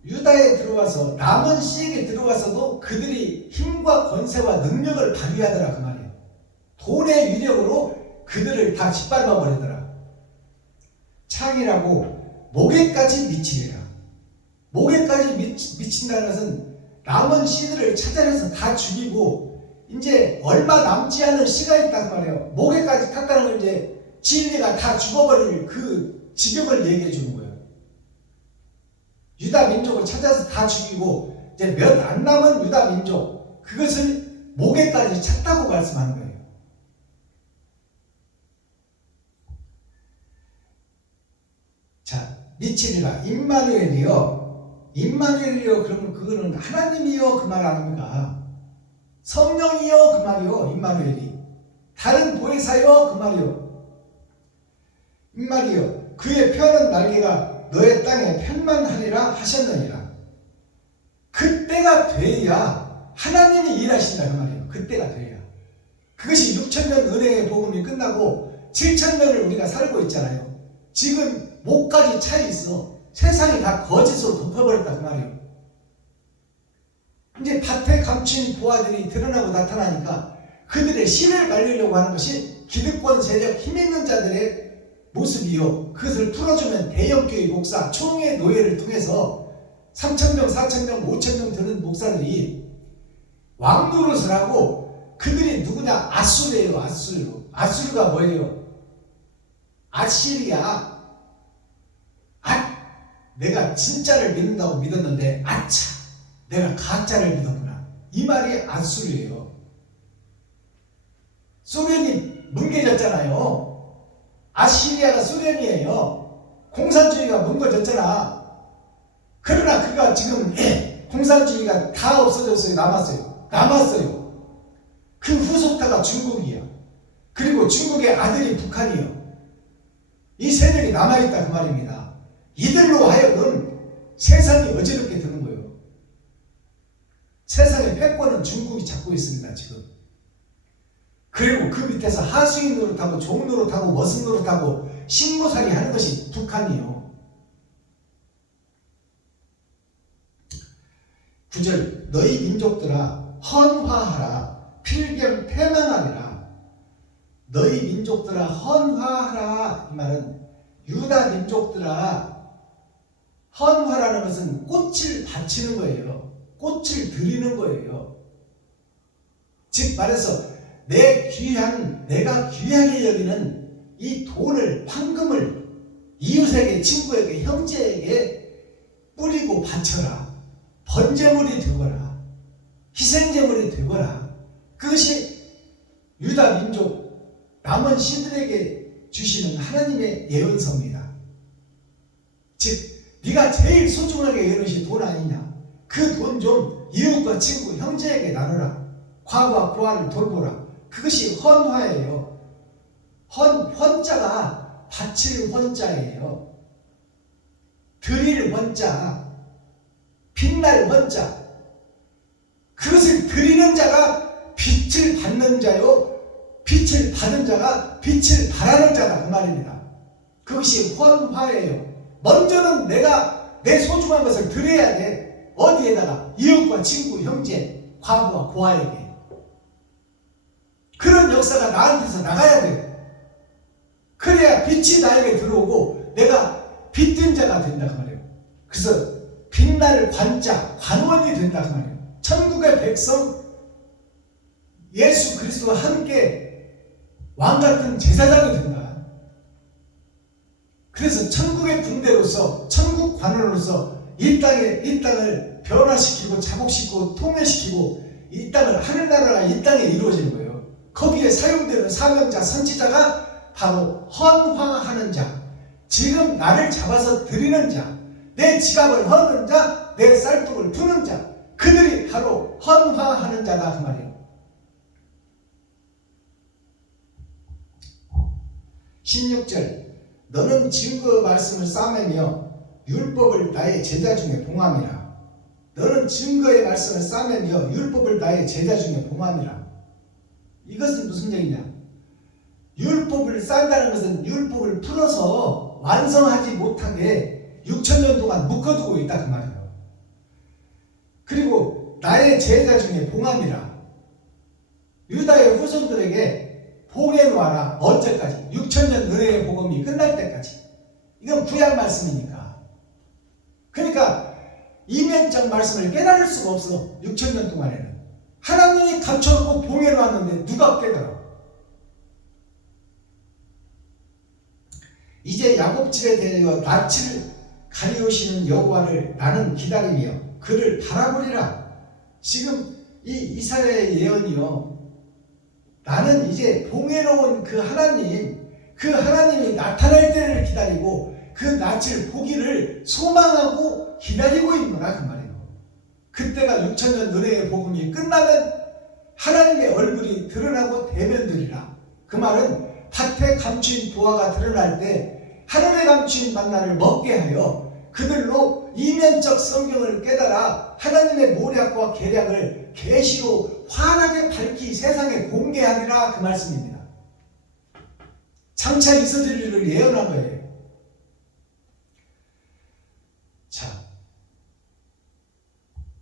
유다에 들어와서 남은 씨에게 들어와서도 그들이 힘과 권세와 능력을 발휘하더라 그 말이에요. 돈의 위력으로 그들을 다 짓밟아 버리더라. 창이라고 목에까지 미치리라. 목에까지 미친다는 것은 남은 씨들을 찾아내서 다 죽이고 이제 얼마 남지 않은 씨가 있단 말이에요. 목에까지 탔다는 건 이제 진리가 다 죽어버릴 그 지경을 얘기해 주는 거예요. 유다 민족을 찾아서 다 죽이고 이제 몇 안 남은 유다 민족, 그것을 목에까지 찼다고 말씀하는 거예요. 자, 미치리라. 임마누엘이요. 임마누엘이요. 그러면 그거는 하나님이요 그 말 아닙니까? 성령이요 그 말이요. 임마누엘이. 다른 보혜사요 그 말이요. 임마누엘이요. 그의 펴는 날개가 너의 땅에 편만하리라 하셨느니라. 그때가 돼야 하나님이 일하신다 그 말이에요. 그때가 돼야. 그것이 6,000년 은혜의 복음이 끝나고 7,000년을 우리가 살고 있잖아요. 지금 목까지 차 있어. 세상이 다 거짓으로 덮어버렸다 그 말이에요. 이제 밭에 감춘 보아들이 드러나고 나타나니까 그들의 씨를 말리려고 하는 것이 기득권 세력 힘 있는 자들의 모습이요. 그것을 풀어주면 대형교회 목사, 총회 노예를 통해서 3,000명, 4,000명, 5,000명 되는 목사들이 왕노릇을 하고 그들이 누구냐? 아수르예요. 아수르. 아수르가 뭐예요? 아시리아. 내가 진짜를 믿는다고 믿었는데 아차 내가 가짜를 믿었구나. 이 말이 아수르예요. 소련이 뭉개졌잖아요. 아시리아가 소련이에요. 공산주의가 뭉개졌잖아. 그러나 그가 지금 공산주의가 다 없어졌어요. 남았어요. 그 후속타가 중국이야. 그리고 중국의 아들이 북한이요. 이 세력이 남아있다 그 말입니다. 이들로 하여금 세상이 어지럽게 되는 거예요. 세상의 패권은 중국이 잡고 있습니다. 지금 그리고 그 밑에서 하수인 노릇하고 종 노릇하고 머슴 노릇하고 식모살이 하는 것이 북한이요. 9절 너희 민족들아 헌화하라 필경 패망하리라. 너희 민족들아 헌화하라. 이 말은 유다 민족들아, 헌화라는 것은 꽃을 바치는 거예요. 꽃을 드리는 거예요. 즉 말해서 내가 귀하게 여기는 이 돈을, 황금을 이웃에게, 친구에게, 형제에게 뿌리고 바쳐라. 번제물이 되거라. 희생제물이 되거라. 그것이 유다 민족 남은 씨들에게 주시는 하나님의 예언서입니다. 즉 네가 제일 소중하게 여는 것이 돈 아니냐. 그 돈 좀 이웃과 친구, 형제에게 나누라. 과부와 고아를 돌보라. 그것이 헌화예요. 헌자가 바칠 헌자예요. 드릴 헌자, 빛날 헌자. 그것을 드리는 자가 빛을 받는 자요, 빛을 받은 자가 빛을 발하는 자다, 그 말입니다. 그것이 헌화예요. 먼저는 내가 내 소중한 것을 드려야 돼. 어디에다가? 이웃과 친구, 형제, 과부와 고아에게. 그런 역사가 나한테서 나가야 돼. 그래야 빛이 나에게 들어오고 내가 빛된 자가 된다 그 말이에요. 그래서 빛날 관자, 관원이 된다 그 말이에요. 천국의 백성, 예수 그리스도와 함께 왕같은 제사장이 된다. 그래서 천국의 군대로서, 천국 관원으로서 이 땅을 변화시키고 자복시키고 통일시키고 이 땅을, 하늘나라가 이 땅에 이루어지는 거예요. 거기에 사용되는 사명자, 선지자가 바로 헌화하는 자, 지금 나를 잡아서 드리는 자, 내 지갑을 허는 자, 내 쌀떡을 푸는 자, 그들이 바로 헌화하는 자다 그 말이에요. 16절 너는 증거 말씀을 싸매며 율법을 나의 제자 중에 봉함이라. 너는 증거의 말씀을 싸매며 율법을 나의 제자 중에 봉함이라. 이것은 무슨 얘기냐? 율법을 싼다는 것은 율법을 풀어서 완성하지 못하게 6,000년 동안 묶어두고 있다 그 말이에요. 그리고 나의 제자 중에 봉함이라. 유다의 후손들에게 봉해놓아라. 언제까지? 6,000년 은혜의 복음이 끝날 때까지. 이건 구약 말씀이니까. 그러니까 이면적 말씀을 깨달을 수가 없어. 6,000년 동안에는. 하나님이 감춰놓고 봉해놓았는데 누가 깨달아? 이제 야곱집에 대하여 낯을 가리우시는 여호와를 나는 기다리며 그를 바라보리라. 지금 이 이사야의 예언이요, 나는 이제 봉해놓은 그 하나님이 나타날 때를 기다리고 그 낯을 보기를 소망하고 기다리고 있구나 그 말이에요. 그때가 6,000년 은혜의 복음이 끝나면 하나님의 얼굴이 드러나고 대면되리라. 그 말은 밭에 감추인 보화가 드러날 때 하늘에 감추인 만나를 먹게 하여 그들로 이면적 성경을 깨달아 하나님의 모략과 계략을 계시로 환하게 밝히 세상에 공개하리라 그 말씀입니다. 장차 있어질 일을 예언한 거예요. 자,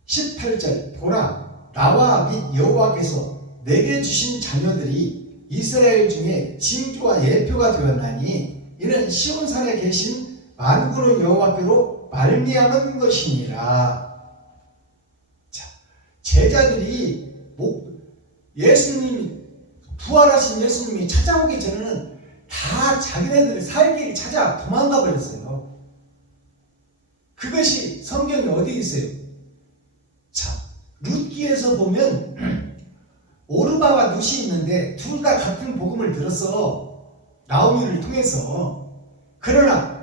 18절 보라 나와 및 여호와께서 내게 주신 자녀들이 이스라엘 중에 징조와 예표가 되었나니 이는 시온산에 계신 만군의 여호와께로 말미암은 것이니라. 자, 제자들이 예수님이 부활하신 예수님이 찾아오기 전에는 다 자기네들 살 길을 찾아 도망가 버렸어요. 그것이 성경에 어디 있어요? 자, 룻기에서 보면 오르바와 룻이 있는데 둘 다 같은 복음을 들었어. 나오미를 통해서. 그러나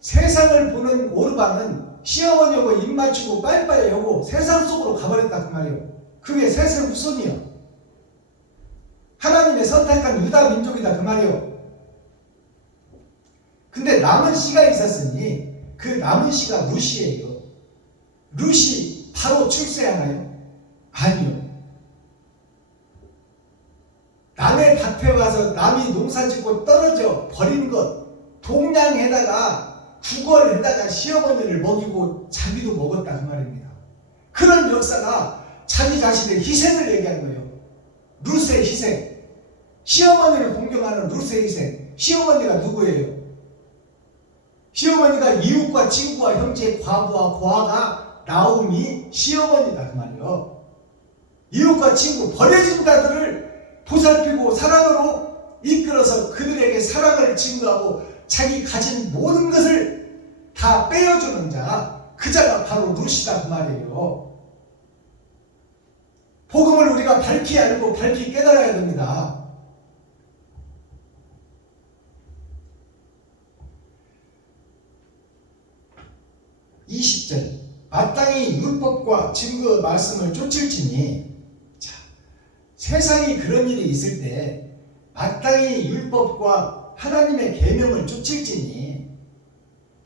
세상을 보는 오르바는 시어머니 하고 입 맞추고 빨리빨리 하고 세상 속으로 가버렸다 그 말이에요. 그게 셋의 후손이요. 하나님의 선택한 유다 민족이다 그 말이에요. 근데 남은 씨가 있었으니 그 남은 씨가 룻이에요. 룻이 바로 출세하나요? 아니요. 남의 남의 밭에 와서 남이 농사짓고 떨어져 버린 것 동량에다가 구걸에다가 시어머니를 먹이고 자기도 먹었다 그 말입니다. 그런 역사가 자기 자신의 희생을 얘기한 거예요. 룻의 희생. 시어머니를 공경하는 룻의 희생. 시어머니가 누구예요? 시어머니가 이웃과 친구와 형제, 과부와 고아가 나옴이 시어머니다 그 말이에요. 이웃과 친구, 버려진 자들을 보살피고 사랑으로 이끌어서 그들에게 사랑을 증거하고 자기 가진 모든 것을 다 빼어주는 자, 그 자가 바로 룻이다 그 말이에요. 복음을 우리가 밝히 알고 밝히 깨달아야 됩니다. 20절 마땅히 율법과 증거 말씀을 쫓을지니. 자, 세상이 그런 일이 있을 때 마땅히 율법과 하나님의 계명을 쫓을지니.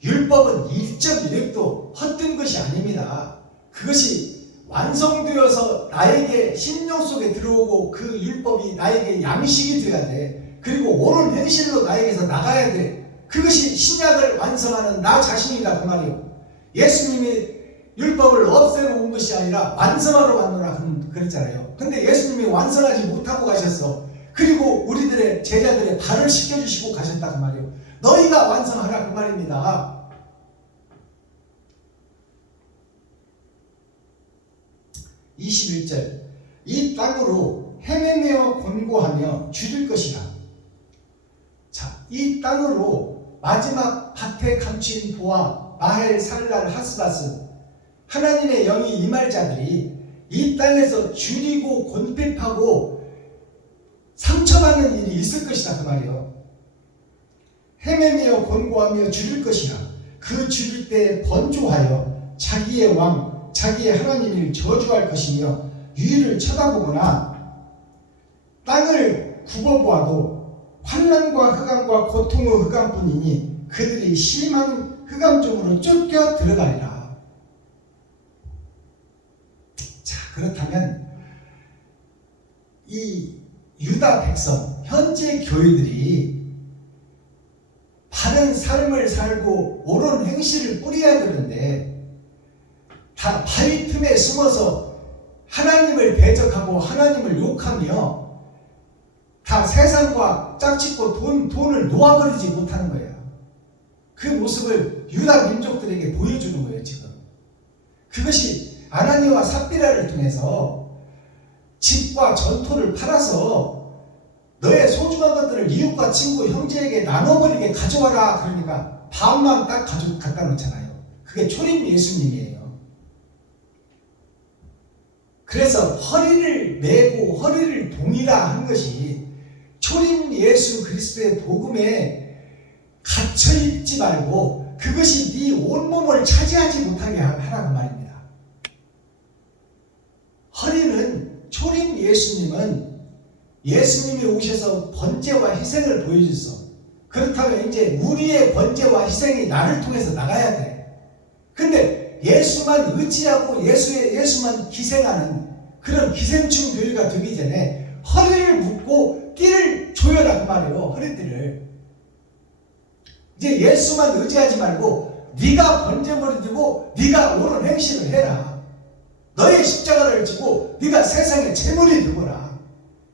율법은 일적 이력도 헛된 것이 아닙니다. 그것이 완성되어서 나에게 심령 속에 들어오고 그 율법이 나에게 양식이 되어야 돼. 그리고 옳은 행실로 나에게서 나가야 돼. 그것이 신약을 완성하는 나 자신이다 그 말이에요. 예수님이 율법을 없애고 온 것이 아니라 완성하러 왔노라 그랬잖아요. 근데 예수님이 완성하지 못하고 가셨어. 그리고 우리들의 제자들의 발을 씻겨주시고 가셨다 그 말이에요. 너희가 완성하라 그 말입니다. 21절 이 땅으로 헤매며 권고하며 줄일 것이라. 자, 이 땅으로 마지막 밭에 감춘 보아 마헬 살랄 하스바스 하나님의 영이 임할 자들이 이 땅에서 줄이고 곤핍하고 상처받는 일이 있을 것이다 그 말이에요. 헤매며 권고하며 줄일 것이라. 그 줄일 때 번조하여 자기의 왕 자기의 하나님을 저주할 것이며 위를 쳐다보거나 땅을 굽어보아도 환난과 흑암과 고통의 흑암뿐이니 그들이 심한 흑암 중으로 쫓겨 들어가리라. 자, 그렇다면 이 유다 백성 현재 교회들이 바른 삶을 살고 옳은 행실을 뿌려야 되는데 다 바위 틈에 숨어서 하나님을 대적하고 하나님을 욕하며 다 세상과 짝짓고 돈을 놓아버리지 못하는 거예요. 그 모습을 유다 민족들에게 보여주는 거예요 지금. 그것이 아나니와 삽비라를 통해서 집과 전토를 팔아서 너의 소중한 것들을 이웃과 친구 형제에게 나눠버리게 가져와라 그러니까 반만 딱 갖다 놓잖아요. 그게 초림 예수님이에요. 그래서 허리를 메고 허리를 동이라 한 것이 초림 예수 그리스도의 복음에 갇혀있지 말고 그것이 네 온몸을 차지하지 못하게 하라는 말입니다. 허리는 초림 예수님이 오셔서 번제와 희생을 보여줬어. 그렇다면 이제 우리의 번제와 희생이 나를 통해서 나가야 돼. 근데 예수만 의지하고 예수만 기생하는 그런 기생충 교회가 되기 전에 허리를 묶고 띠를 조여라 그 말이에요. 허리띠를. 이제 예수만 의지하지 말고 네가 번제물을 들고 네가 옳은 행실을 해라. 너의 십자가를 지고 네가 세상의 재물이 되거라.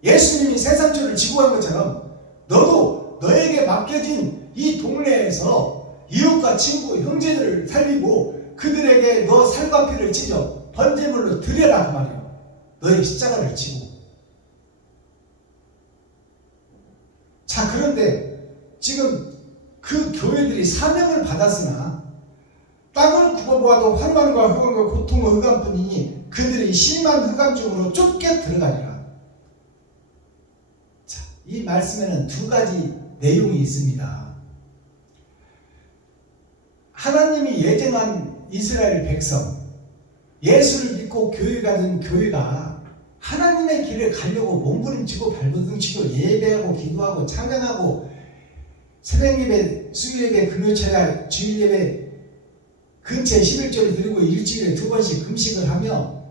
예수님이 세상 죄를 지고 간 것처럼 너도 너에게 맡겨진 이 동네에서 이웃과 친구 형제들을 살리고 그들에게 너 살과 피를 찢어 번제물로 드려라 그 말이에요. 너의 십자가를 지고. 자, 그런데 지금 그 교회들이 사명을 받았으나 땅을 굽어보아도 환난과 흑암과 고통과 흑암뿐이니 그들이 심한 흑암 중으로 쫓겨 들어가리라. 자, 이 말씀에는 두 가지 내용이 있습니다. 하나님이 예정한 이스라엘 백성, 예수를 믿고 교회가 된 교회가 하나님의 길을 가려고 몸부림치고 발버둥치고 예배하고 기도하고 찬양하고 새벽예배, 수요예배, 금요철야, 주일예배 근처에 11조를 드리고 일주일에 2번씩 금식을 하며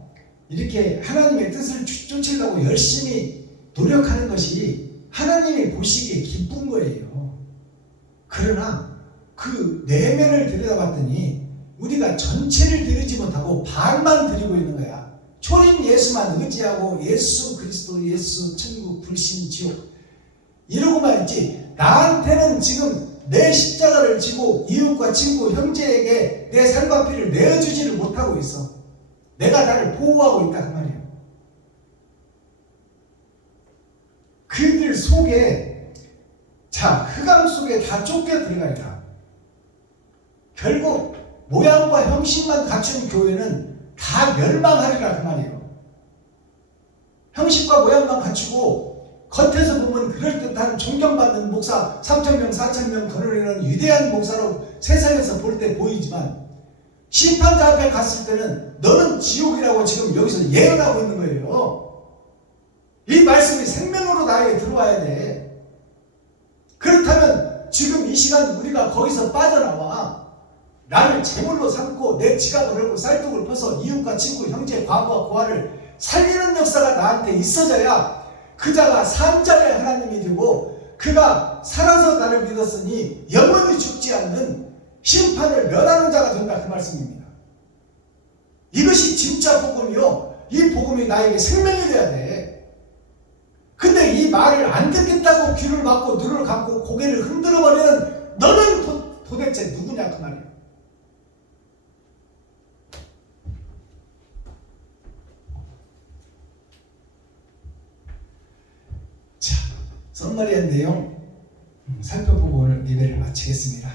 이렇게 하나님의 뜻을 쫓으려고 열심히 노력하는 것이 하나님이 보시기에 기쁜 거예요. 그러나 그 내면을 들여다봤더니 우리가 전체를 드리지 못하고 반만 드리고 있는 거야. 초림 예수만 의지하고 예수 그리스도, 예수 천국, 불신, 지옥 이러고만 있지, 나한테는 지금 내 십자가를 지고 이웃과 친구, 형제에게 내 살과 피를 내어주지를 못하고 있어. 내가 나를 보호하고 있다 그 말이에요. 그들 속에, 자, 흑암 속에 다 쫓겨 들어가 있다. 결국 모양과 형식만 갖춘 교회는 다 멸망하리라 그 말이에요. 형식과 모양만 갖추고 겉에서 보면 그럴듯한 존경받는 목사 3,000명 4,000명 거느리는 위대한 목사로 세상에서 볼 때 보이지만 심판자 앞에 갔을 때는 너는 지옥이라고 지금 여기서 예언하고 있는 거예요. 이 말씀이 생명으로 나에게 들어와야 돼. 그렇다면 지금 이 시간 우리가 거기서 빠져나와 나를 제물로 삼고 내 지갑을 열고 쌀떡을 퍼서 이웃과 친구, 형제, 과부와 고아를 살리는 역사가 나한테 있어져야 그 자가 산자의 하나님이 되고 그가 살아서 나를 믿었으니 영원히 죽지 않는 심판을 면하는 자가 된다 그 말씀입니다. 이것이 진짜 복음이요. 이 복음이 나에게 생명이 돼야 돼. 근데 이 말을 안 듣겠다고 귀를 막고 눈을 감고 고개를 흔들어 버리는 너는 도대체 누구냐 그 말이야. 자, 썸머리한 내용 살펴보고 오늘 예배를 마치겠습니다.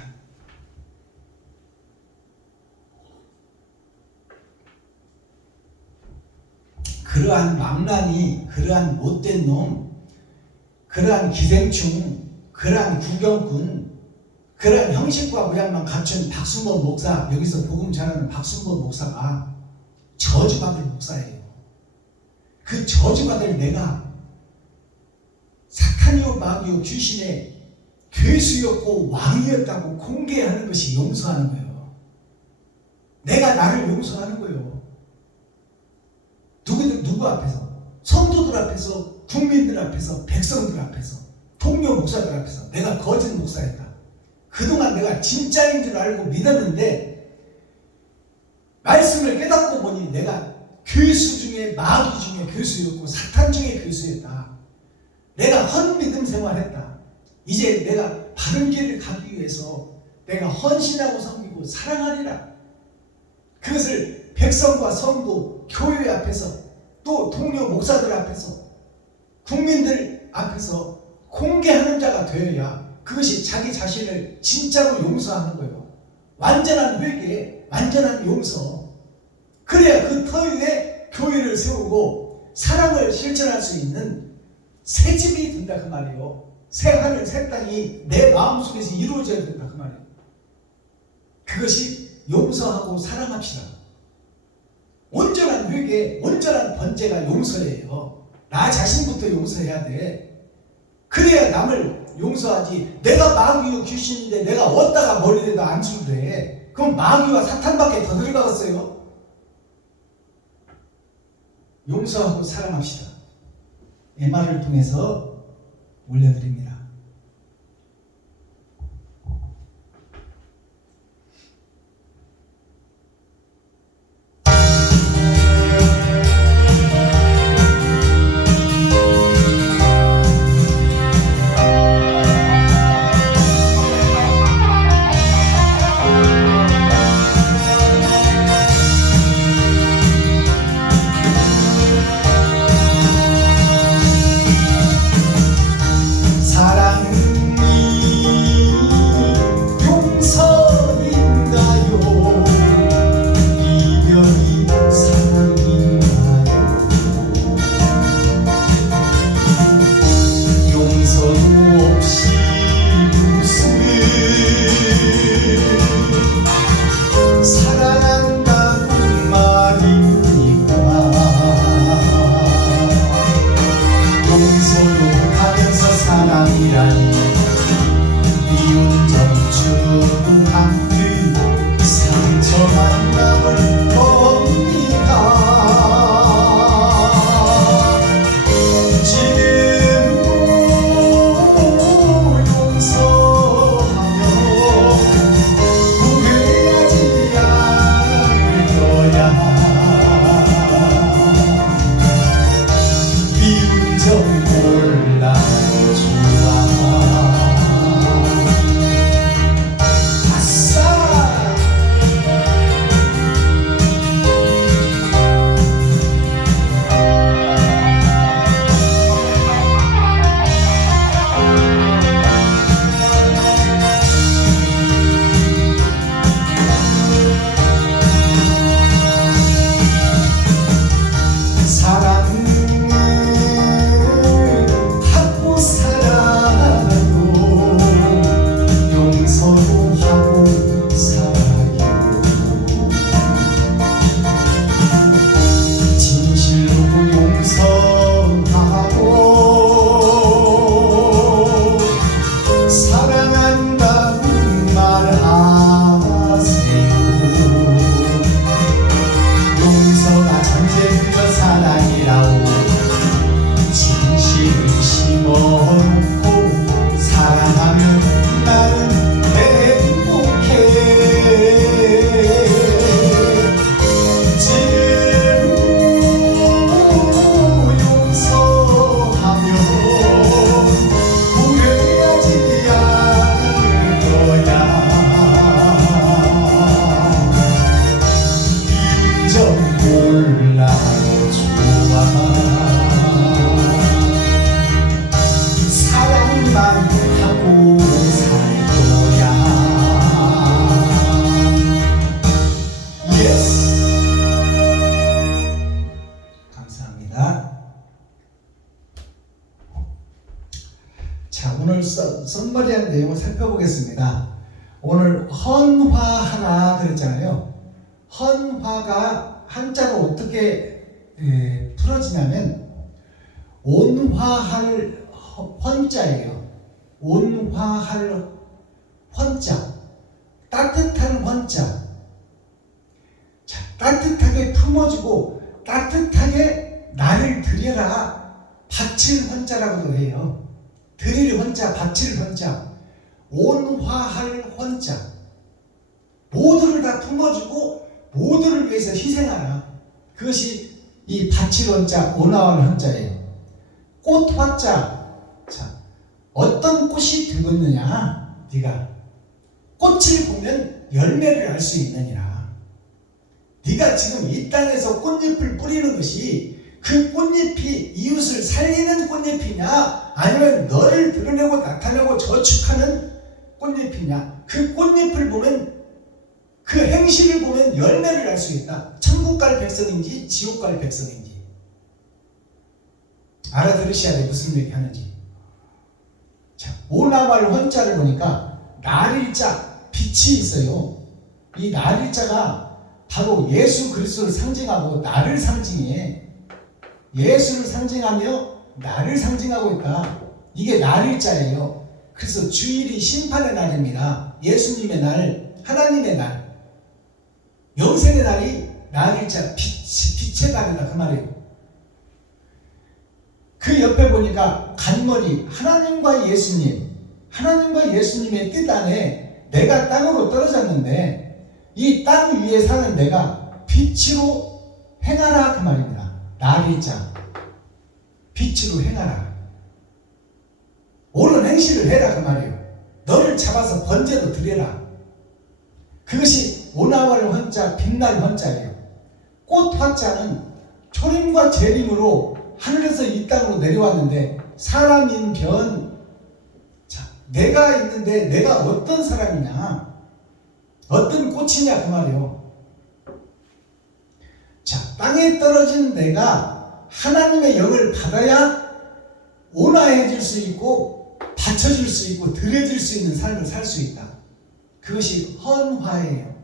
그러한 망나니, 그러한 못된 놈, 그러한 기생충, 그러한 구경꾼, 그러한 형식과 모양만 갖춘 박순범 목사, 여기서 복음 전하는 박순범 목사가 저주받을 목사예요. 그 저주받을 내가 사탄이요 마귀요 귀신의 괴수였고 왕이었다고 공개하는 것이 용서하는 거예요. 내가 나를 용서하는 거예요. 누구 앞에서? 성도들 앞에서, 국민들 앞에서, 백성들 앞에서, 동료 목사들 앞에서 내가 거짓 목사였다. 그동안 내가 진짜인 줄 알고 믿었는데 말씀을 깨닫고 보니 내가 괴수 중에 마귀 중에 괴수였고 사탄 중에 괴수였다. 내가 헛믿음 생활했다. 이제 내가 바른 길을 가기 위해서 내가 헌신하고 섬기고 사랑하리라. 그것을 백성과 성도, 교회 앞에서 또 동료 목사들 앞에서 국민들 앞에서 공개하는 자가 되어야 그것이 자기 자신을 진짜로 용서하는 거예요. 완전한 회개, 완전한 용서. 그래야 그 터 위에 교회를 세우고 사랑을 실천할 수 있는 새 집이 된다 그 말이에요. 새 하늘, 새 땅이 내 마음속에서 이루어져야 된다 그 말이에요. 그것이 용서하고 사랑합시다. 온전한 회개, 온전한 번제가 용서예요. 나 자신부터 용서해야 돼. 그래야 남을 용서하지. 내가 마귀요 귀신인데 내가 어디다가 머리에다 안주면 돼. 그럼 마귀와 사탄밖에 더 들어가겠어요? 용서하고 사랑합시다. MR을 통해서 올려드립니다. 몰라 좋아 아싸 사랑을 하고 살아도 용서도 하고 살아요 진실로 용서하고 사랑한다는 말하세요 용서가 전제부터 사랑이라고 진실을 심어놓고 사랑하면 나는 행복해 지금 용서하면 후회하지 않을 거야 인정 몰라 좋아 사랑만 하고 살 거야 예스 감사합니다. 자 오늘 썸머리한 내용을 살펴보겠습니다. 오늘 헌화하라 그랬잖아요. 헌화가 한자로 어떻게 풀어지냐면 온화할 헌자예요. 온화할 헌자, 따뜻한 헌자. 자, 따뜻하게 품어주고 따뜻하게 나를 드려라. 바칠 헌자라고도 해요. 드릴 헌자, 바칠 헌자, 온화할 헌자. 모두를 다 품어주고 모두를 위해서 희생하라. 그것이 이 바칠 헌자, 온화할 헌자예요. 꽃 화자. 자, 어떤 꽃이 되겠느냐? 네가 꽃을 보면 열매를 알 수 있느니라. 네가 지금 이 땅에서 꽃잎을 뿌리는 것이 그 꽃잎이 이웃을 살리는 꽃잎이냐 아니면 너를 드러내고 나타내고 저축하는 꽃잎이냐. 그 꽃잎을 보면 그 행실을 보면 열매를 알 수 있다. 천국 갈 백성인지 지옥 갈 백성인지 알아들으셔야 돼. 무슨 얘기 하는지. 자, 오나말 헌자를 보니까 날일자 빛이 있어요. 이 날일자가 바로 예수 그리스도를 상징하고 나를 상징해. 예수를 상징하며 나를 상징하고 있다. 이게 날일자예요. 그래서 주일이 심판의 날입니다. 예수님의 날, 하나님의 날, 영생의 날이 날일자 빛의 날이다 그 말이에요. 그 옆에 보니까 간머리 하나님과 예수님, 하나님과 예수님의 뜻 안에 내가 땅으로 떨어졌는데 이 땅 위에 사는 내가 빛으로 행하라 그 말입니다. 날일자 빛으로 행하라. 옳은 행실을 해라 그 말이에요. 너를 잡아서 번제로 드려라. 그것이 오나월 헌자, 빛날 헌자예요. 꽃 화자는 초림과 재림으로 하늘에서 이 땅으로 내려왔는데 사람인 변. 자, 내가 있는데 내가 어떤 사람이냐, 어떤 꽃이냐 그 말이에요. 자, 땅에 떨어진 내가 하나님의 영을 받아야 온화해질 수 있고 받쳐줄 수 있고 드려질 수 있는 삶을 살 수 있다. 그것이 헌화예요.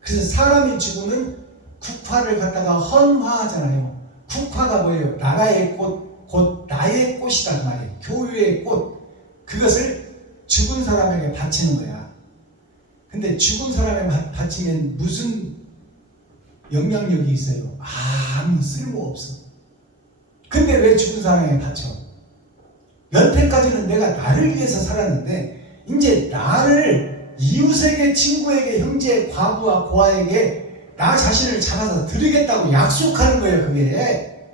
그래서 사람이 죽으면 국화를 갖다가 헌화하잖아요. 국화가 뭐예요? 나라의 꽃, 곧 나의 꽃이란 말이에요. 교회의 꽃. 그것을 죽은 사람에게 바치는 거야. 근데 죽은 사람에게 바치면 무슨 영향력이 있어요? 아무 쓸모 없어. 근데 왜 죽은 사람에게 바쳐? 연태까지는 내가 나를 위해서 살았는데 이제 나를 이웃에게, 친구에게, 형제, 과부와 고아에게 나 자신을 잡아서 드리겠다고 약속하는 거예요. 그게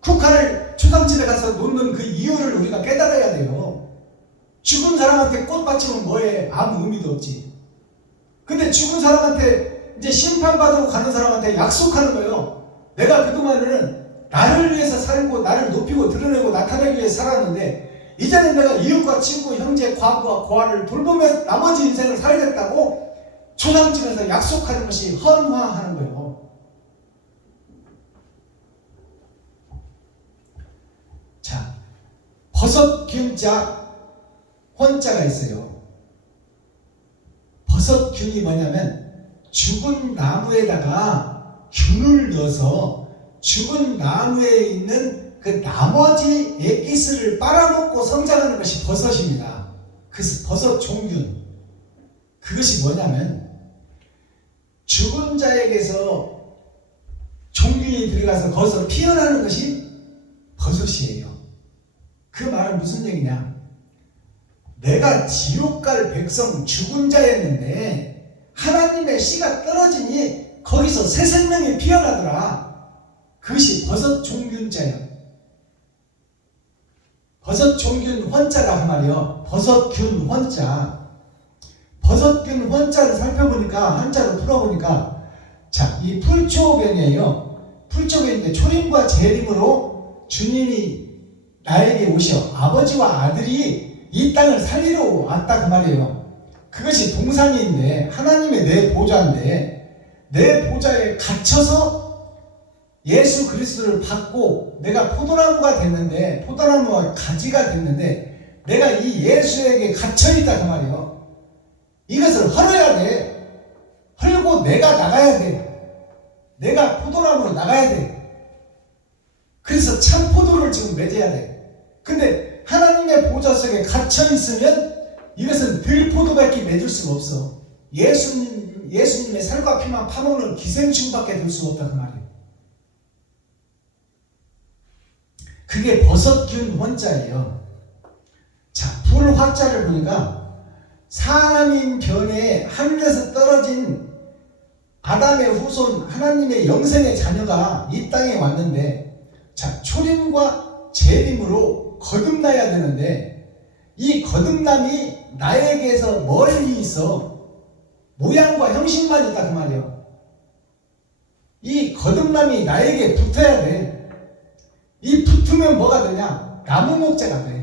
국화를 초상집에 가서 놓는 그 이유를 우리가 깨달아야 돼요. 죽은 사람한테 꽃 바치면 뭐해? 아무 의미도 없지. 근데 죽은 사람한테 이제 심판받으러 가는 사람한테 약속하는 거예요. 내가 그동안에는 나를 위해서 살고 나를 높이고 드러내고 나타내기 위해서 살았는데 이제는 내가 이웃과 친구, 형제, 과부와 고아를 돌보면서 나머지 인생을 살겠다고 초상집에서 약속하는 것이 헌화하는 거예요. 자, 버섯 기운자 헌자가 있어요. 버섯 균이 뭐냐면 죽은 나무에다가 균을 넣어서 죽은 나무에 있는 그 나머지 액기스를 빨아먹고 성장하는 것이 버섯입니다. 그래서 버섯 종균. 그것이 뭐냐면 죽은 자에게서 종균이 들어가서 거기서 피어나는 것이 버섯이에요. 그 말은 무슨 얘기냐? 내가 지옥 갈 백성 죽은 자였는데 하나님의 씨가 떨어지니 거기서 새 생명이 피어나더라. 그것이 버섯 종균자예요. 버섯 종균 헌자라 그 말이요. 버섯균 헌자. 버섯균 헌자를 살펴보니까 한자로 풀어보니까 자, 이 풀초변이에요. 풀초변인데 초림과 재림으로 주님이 나에게 오셔 아버지와 아들이 이 땅을 살리러 왔다 그 말이에요. 그것이 동상인데 하나님의 내 보좌인데 내 보좌에 갇혀서 예수 그리스도를 받고 내가 포도나무가 됐는데 포도나무가 가지가 됐는데 내가 이 예수에게 갇혀있다 그 말이에요. 이것을 헐어야 돼. 헐고 내가 나가야 돼. 내가 포도나무로 나가야 돼. 그래서 참 포도를 지금 맺어야 돼. 근데 하나님의 보좌 속에 갇혀있으면 이것은 들포도밖에 맺을 수가 없어. 예수님의 살과 피만 파먹는 기생충밖에 될 수가 없다 그 말이에요. 그게 버섯균 헌자예요. 자, 불화자를 보니까 사람인 변에 하늘에서 떨어진 아담의 후손 하나님의 영생의 자녀가 이 땅에 왔는데 자, 초림과 재림으로 거듭나야 되는데 이 거듭남이 나에게서 멀리 있어 모양과 형식만 있다 그 말이에요. 이 거듭남이 나에게 붙어야 돼. 이 붙으면 뭐가 되냐? 나무 목재가 돼.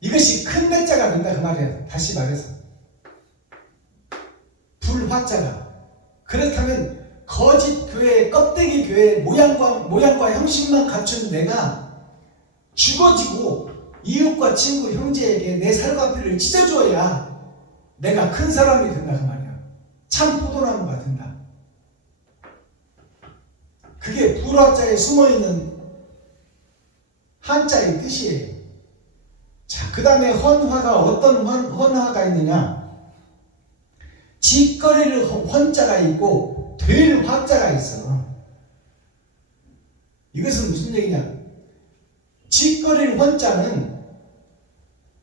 이것이 큰 대자가 된다 그 말이에요. 다시 말해서 불화자가. 그렇다면 거짓 교회, 껍데기 교회 모양과 형식만 갖춘 내가 죽어지고 이웃과 친구, 형제에게 내 살과 피를 찢어줘야 내가 큰 사람이 된다 그 말이야. 참 포도나무가 된다. 그게 불화자에 숨어있는 한자의 뜻이에요. 자, 그 다음에 헌화가 어떤 헌화가 있느냐? 짓거리를 헌자가 있고 될 화자가 있어. 이것은 무슨 얘기냐? 짓거리를 헌자는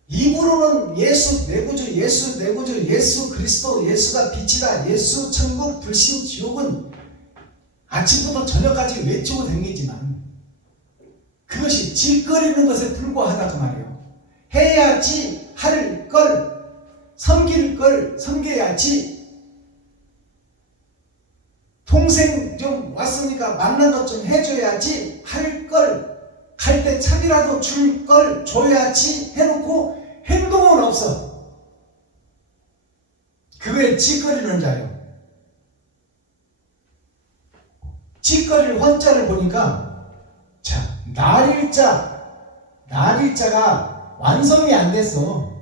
입으로는 예수 내 구주, 예수 내 구주, 예수 그리스도, 예수가 빛이다, 예수 천국, 불신 지옥은 아침부터 저녁까지 외치고 다니지만 그것이 짓거리는 것에 불과하다 그 말이에요. 해야지 할 걸, 섬길 걸 섬겨야지. 동생 좀 왔으니까 만난 것 좀 해줘야지 할 걸, 갈 때 차비라도 줄 걸 줘야지 해놓고 행동은 없어. 그거에 짓거리는 자예요. 짓거리를 헌자를 보니까 자, 날일자가 완성이 안 됐어.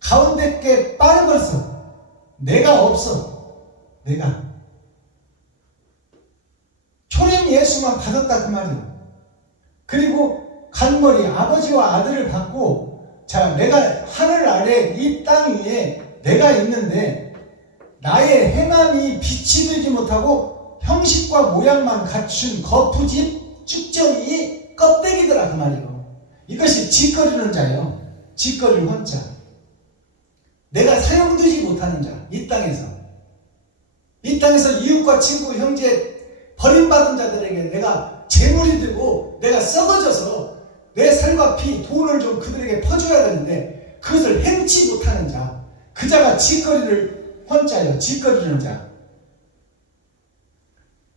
가운데 게 빠져버렸어. 내가 없어. 내가 초림 예수만 받았다 그 말이에요. 그리고 간머리 아버지와 아들을 받고 자, 내가 하늘 아래 이 땅 위에 내가 있는데 나의 행함이 빛이 되지 못하고 형식과 모양만 갖춘 거푸집 쭉정이 껍데기더라 그 말이에요. 이것이 짓거리는 자예요. 짓거리를 헌자. 내가 사용되지 못하는 자. 이 땅에서 이웃과 친구 형제 버림받은 자들에게 내가 재물이 되고 내가 썩어져서 내 살과 피, 돈을 좀 그들에게 퍼줘야 되는데 그것을 행치 못하는 자, 그 자가 짓거리를 헌자예요. 짓거리는 자.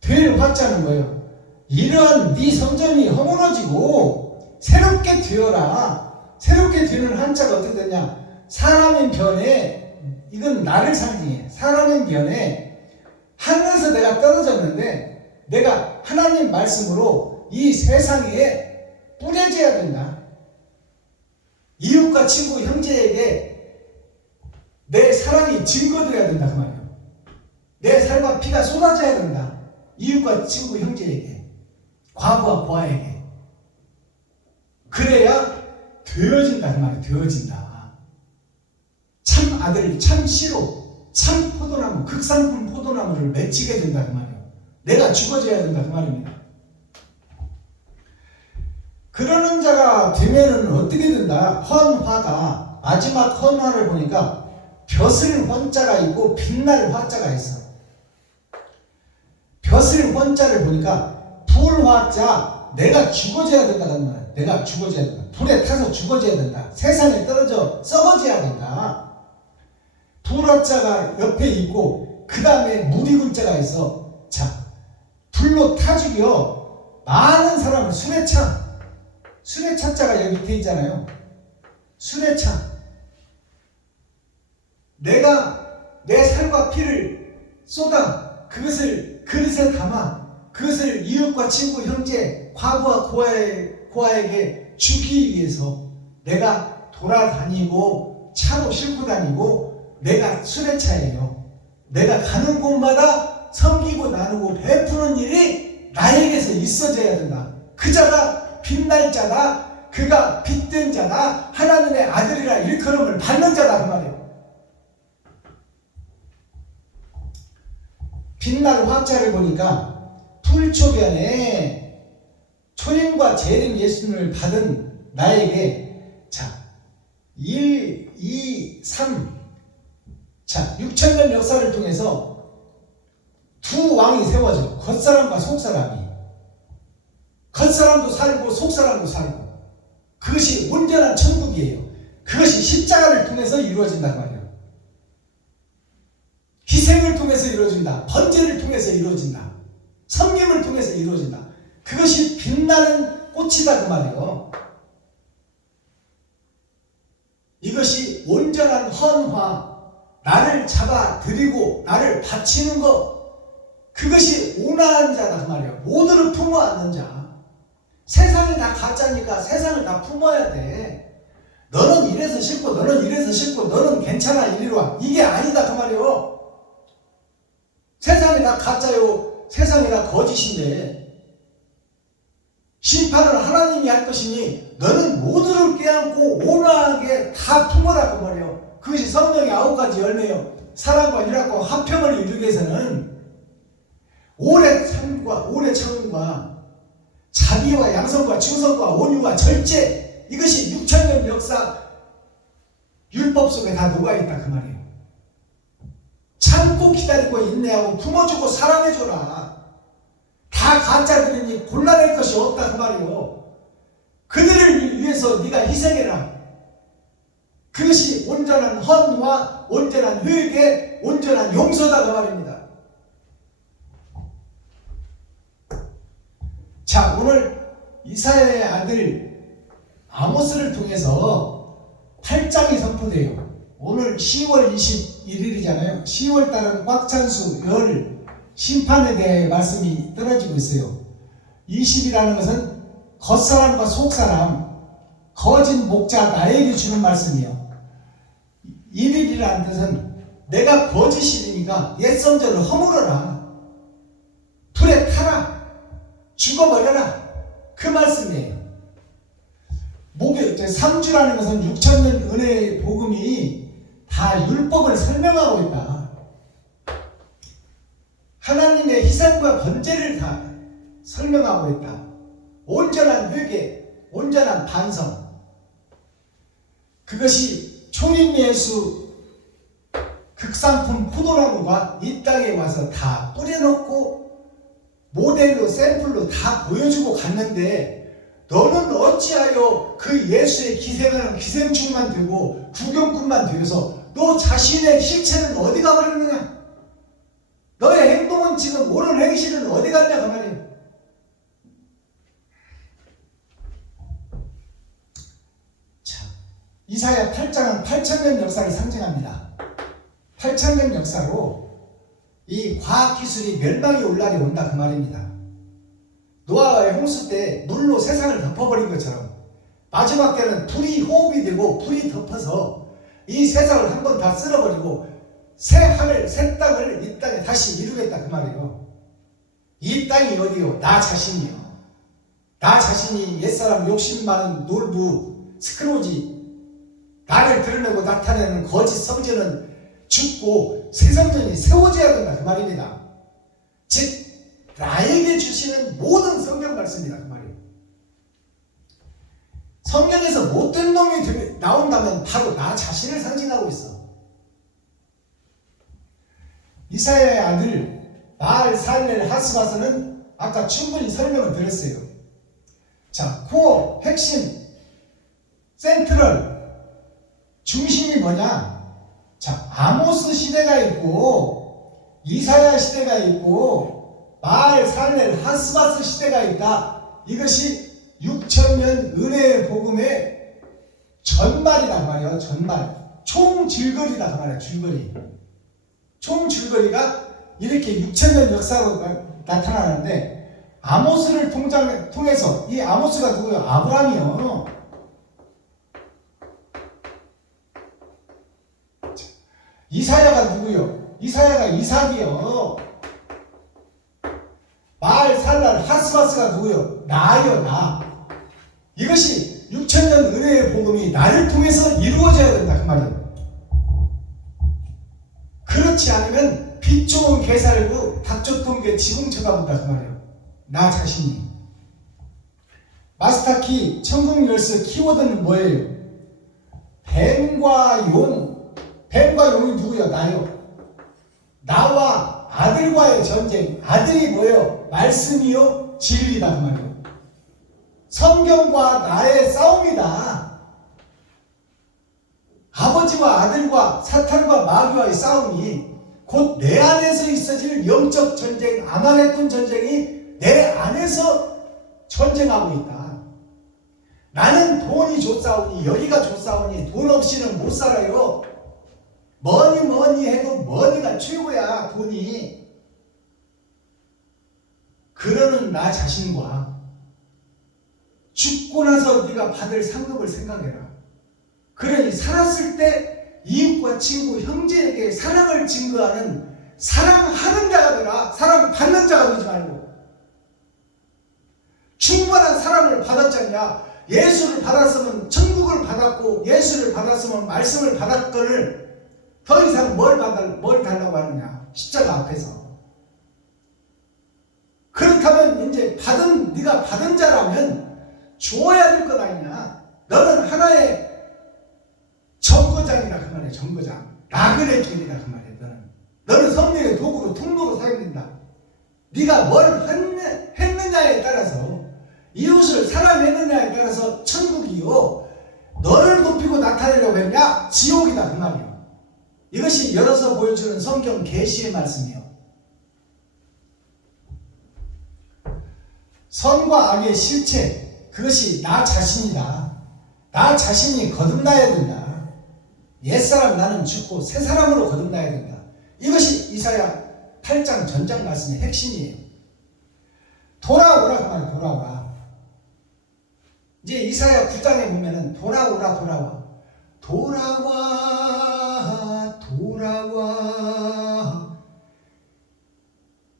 될 화자는 뭐예요? 이러한 네 성전이 허물어지고 새롭게 되어라. 새롭게 되는 한자가 어떻게 되냐? 사람인 변에, 이건 나를 상징해. 사람인 변에 하늘에서 내가 떨어졌는데 내가 하나님 말씀으로 이 세상에 뿌려져야 된다. 이웃과 친구, 형제에게 내 사랑이 증거되어야 된다 그 말이에요. 내 살과 피가 쏟아져야 된다. 이웃과 친구, 형제에게, 과부와 고아에게. 그래야 되어진다 그 말이에요. 되어진다. 참 아들, 참 씨로, 참 포도나무, 극상품 포도나무를 맺히게 된다 그 말이에요. 내가 죽어져야 된다 그 말입니다. 그러는 자가 되면은 어떻게 된다? 헌화가, 마지막 헌화를 보니까 벼슬 헌자가 있고 빛날 화자가 있어. 벼슬 헌자를 보니까 불화자, 내가 죽어져야 된다는 말이야. 내가 죽어져야 된다. 불에 타서 죽어져야 된다. 세상에 떨어져 썩어져야 된다. 불화자가 옆에 있고 그 다음에 무리군자가 있어. 자, 불로 타 죽여 많은 사람을 술에 차. 술에 차자가 여기 밑에 있잖아요. 술에 차. 내가 내 살과 피를 쏟아 그것을 그릇에 담아 그것을 이웃과 친구, 형제, 과부와 고아에게 주기 위해서 내가 돌아다니고 차로 싣고 다니고 내가 수레차예요. 내가 가는 곳마다 섬기고 나누고 베푸는 일이 나에게서 있어져야 된다. 그 자가 빛날 자다. 그가 빛된 자다. 하나님의 아들이라 일컬음을 받는 자다 그 말이에요. 빛날 화자를 보니까 불초변에 초림과 재림 예수님을 받은 나에게 자 1, 2, 3 자 6,000년 역사를 통해서 두 왕이 세워져. 겉사람과 속사람이. 겉사람도 살고 속사람도 살고. 그것이 온전한 천국이에요. 그것이 십자가를 통해서 이루어진단 말이에요. 희생을 통해서 이루어진다. 번제를 통해서 이루어진다. 섬김을 통해서 이루어진다. 그것이 빛나는 꽃이다 그 말이에요. 이것이 온전한 헌화, 나를 잡아들이고 나를 바치는 것, 그것이 온화한 자다 그 말이에요. 모두를 품어 안는 자. 세상이 다 가짜니까 세상을 다 품어야 돼. 너는 이래서 싫고 너는 이래서 싫고 너는 괜찮아 이리로 와. 이게 아니다 그 말이에요. 세상이 다 가짜요. 세상이 다 거짓인데 심판을 하나님이 할 것이니 너는 모두를 껴안고 온화하게 다 품어라 그 말이에요. 그것이 성령의 9가지 열매요. 사랑과 일합과 화평을 이루기 위해서는 오래 참음과 자비와 양성과 충성과 온유와 절제, 이것이 6,000년 역사 율법 속에 다 녹아있다 그 말이에요. 참고 기다리고 인내하고 품어주고 사랑해줘라. 다 가짜들이니 곤란할 것이 없다 그 말이에요. 그들을 위해서 네가 희생해라. 그것이 온전한 헌화, 온전한 회개, 온전한 용서다 그 말입니다. 자, 오늘 이사야의 아들 아모스를 통해서 8장이 선포돼요. 오늘 10월 21일이잖아요. 10월 달은 꽉찬수 열 심판에 대해 말씀이 떨어지고 있어요. 20이라는 것은 겉사람과 속사람, 거짓 목자 나에게 주는 말씀이요. 1일이라는 뜻은 내가 거짓이니까 옛 성전을 허물어라. 불에 타라. 죽어버려라. 그 말씀이에요. 목요 3주라는 것은 6,000년 은혜의 복음이 다 율법을 설명하고 있다. 하나님의 희생과 번제를 다 설명하고 있다. 온전한 회개, 온전한 반성. 그것이 초림 예수 극상품 포도나무가 이 땅에 와서 다 뿌려놓고 모델로 샘플로 다 보여주고 갔는데 너는 어찌하여 그 예수의 기생하는 기생충만 되고 구경꾼만 되어서 너 자신의 실체는 어디 가버렸느냐? 너의 행동은 지금 옳은 행실은 어디 갔냐 그 말이에요. 자, 이사야 8장은 8,000년 역사를 상징합니다. 8,000년 역사로 이 과학기술이 멸망이 올 날이 온다 그 말입니다. 노아의 홍수 때 물로 세상을 덮어버린 것처럼 마지막 때는 불이 호흡이 되고 불이 덮어서 이 세상을 한번 다 쓸어버리고 새 하늘 새 땅을 이 땅에 다시 이루겠다 그 말이에요. 이 땅이 어디요? 나 자신이요. 나 자신이 옛사람 욕심 많은 놀부 스크로지, 나를 드러내고 나타내는 거짓 성전은 죽고 새 성전이 세워져야 된다 그 말입니다. 즉 나에게 주시는 모든 성경 말씀이다 그 말이에요. 성경에서 못된 놈이 나온다면 바로 나 자신을 상징하고 있어. 이사야의 아들 바알 살렐 하스바스는 아까 충분히 설명을 드렸어요. 자, 코어, 핵심, 센트럴, 중심이 뭐냐? 자, 아모스 시대가 있고 이사야 시대가 있고 바알 살렐 하스바스 시대가 있다. 이것이 6,000년 은혜의 복음의 전말이란 말이에요. 전말. 총 줄거리다 그 말이에요. 줄거리. 총 줄거리가 이렇게 6,000년 역사로 나타나는데 아모스를 통해서 이 아모스가 누구예요? 아브라함이요. 이사야가 누구요? 이사야가 이삭이요. 바알 살랄 하스바스가 누구요? 나요, 나. 이것이 6,000년 은혜의 복음이 나를 통해서 이루어져야 된다 그 말이에요. 그렇지 않으면 빛 좋은 개 살고 닭 쫓던 게 지붕 쳐다본다 그 말이에요. 나 자신이. 마스터키 천국 열쇠 키워드는 뭐예요? 뱀과 용. 뱀과 용이 누구요? 나요. 나와 아들과의 전쟁. 아들이 뭐예요? 말씀이요? 진리다 그 말이에요. 성경과 나의 싸움이다. 아버지와 아들과 사탄과 마귀와의 싸움이 곧 내 안에서 있어질 영적 전쟁, 아말렉군 전쟁이 내 안에서 전쟁하고 있다. 나는 돈이 좋사오니 여기가 좋사오니 돈 없이는 못 살아요. 뭐니 해도 머니가 최고야. 돈이. 그러는 나 자신과 죽고 나서 네가 받을 상급을 생각해라. 그러니 살았을 때 이웃과 친구, 형제에게 사랑을 증거하는 사랑하는 자가 되라. 사랑받는 자가 되지 말고. 충분한 사랑을 받았잖냐. 예수를 받았으면 천국을 받았고 예수를 받았으면 말씀을 받았거늘 더 이상 뭘 달라고 하느냐. 십자가 앞에서. 그렇다면 이제 네가 받은 자라면 주어야 될 것 아니냐. 너는 하나의 정거장이다 그 말이야. 정거장. 나그네 길이다 그 말이야. 너는 성령의 도구로 통로로 사용된다. 네가 뭘 했느냐에 따라서 이웃을 사랑했느냐에 따라서 천국이요. 너를 높이고 나타내려고 했냐? 지옥이다 그 말이야. 이것이 열어서 보여주는 성경 계시의 말씀이요. 선과 악의 실체, 그것이 나 자신이다. 나 자신이 거듭나야 된다. 옛사람 나는 죽고 새 사람으로 거듭나야 된다. 이것이 이사야 8장 전장 말씀의 핵심이에요. 돌아오라 그 말이에요. 돌아오라. 이제 이사야 9장에 보면은 돌아오라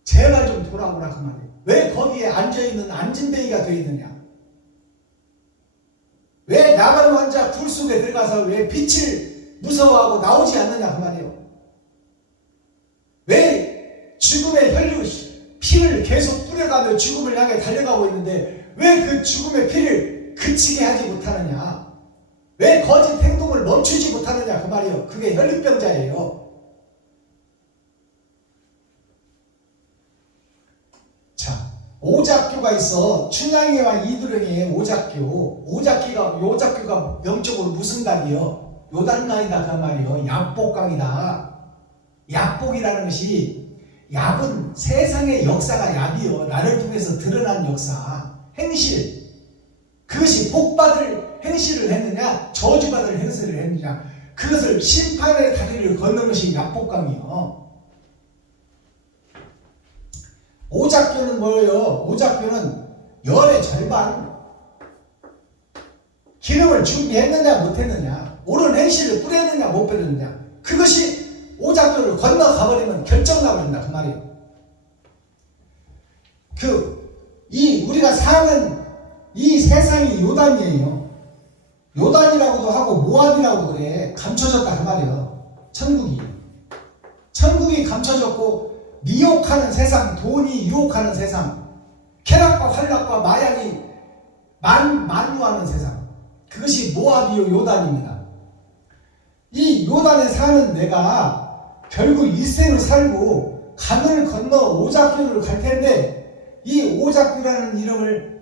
제발 좀 돌아오라 그 말이에요. 왜 거기에 앉아있는 안진뱅이가 되어 있느냐? 왜 나가는 환자 불 속에 들어가서 왜 빛을 무서워하고 나오지 않느냐 그 말이에요. 왜 죽음의 혈류 피를 계속 뿌려가며 죽음을 향해 달려가고 있는데 왜 그 죽음의 피를 그치게 하지 못하느냐? 왜 거짓 행동을 멈추지 못하느냐 그 말이에요. 그게 혈류병자예요. 자, 오작교가 있어. 춘향이와 이두령의 오작교. 오작교가 영적으로 무슨 단이요? 요단강이다 그 말이요. 약복강이다. 약복이라는 것이, 약은 세상의 역사가 약이요. 나를 통해서 드러난 역사, 행실. 그것이 복받을 행실을 했느냐, 저주받을 행실을 했느냐, 그것을 심판의 다리를 걷는 것이 약복강이요. 오작교는 뭐예요? 오작교는 열의 절반. 기름을 준비했느냐 못했느냐, 옳은 행실을 뿌렸느냐 못 뿌렸느냐, 그것이 오작교를 건너가버리면 결정나버린다 그 말이에요. 우리가 사는 이 세상이 요단이에요. 요단이라고도 하고 모압이라고도 그래. 감춰졌다 그 말이에요. 천국이 감춰졌고, 미혹하는 세상, 돈이 유혹하는 세상, 쾌락과 활락과 마약이 만류하는 세상, 그것이 모압이요 요단입니다. 이 요단에 사는 내가 결국 일생을 살고 강을 건너 오작교를 갈 텐데, 이 오작교라는 이름을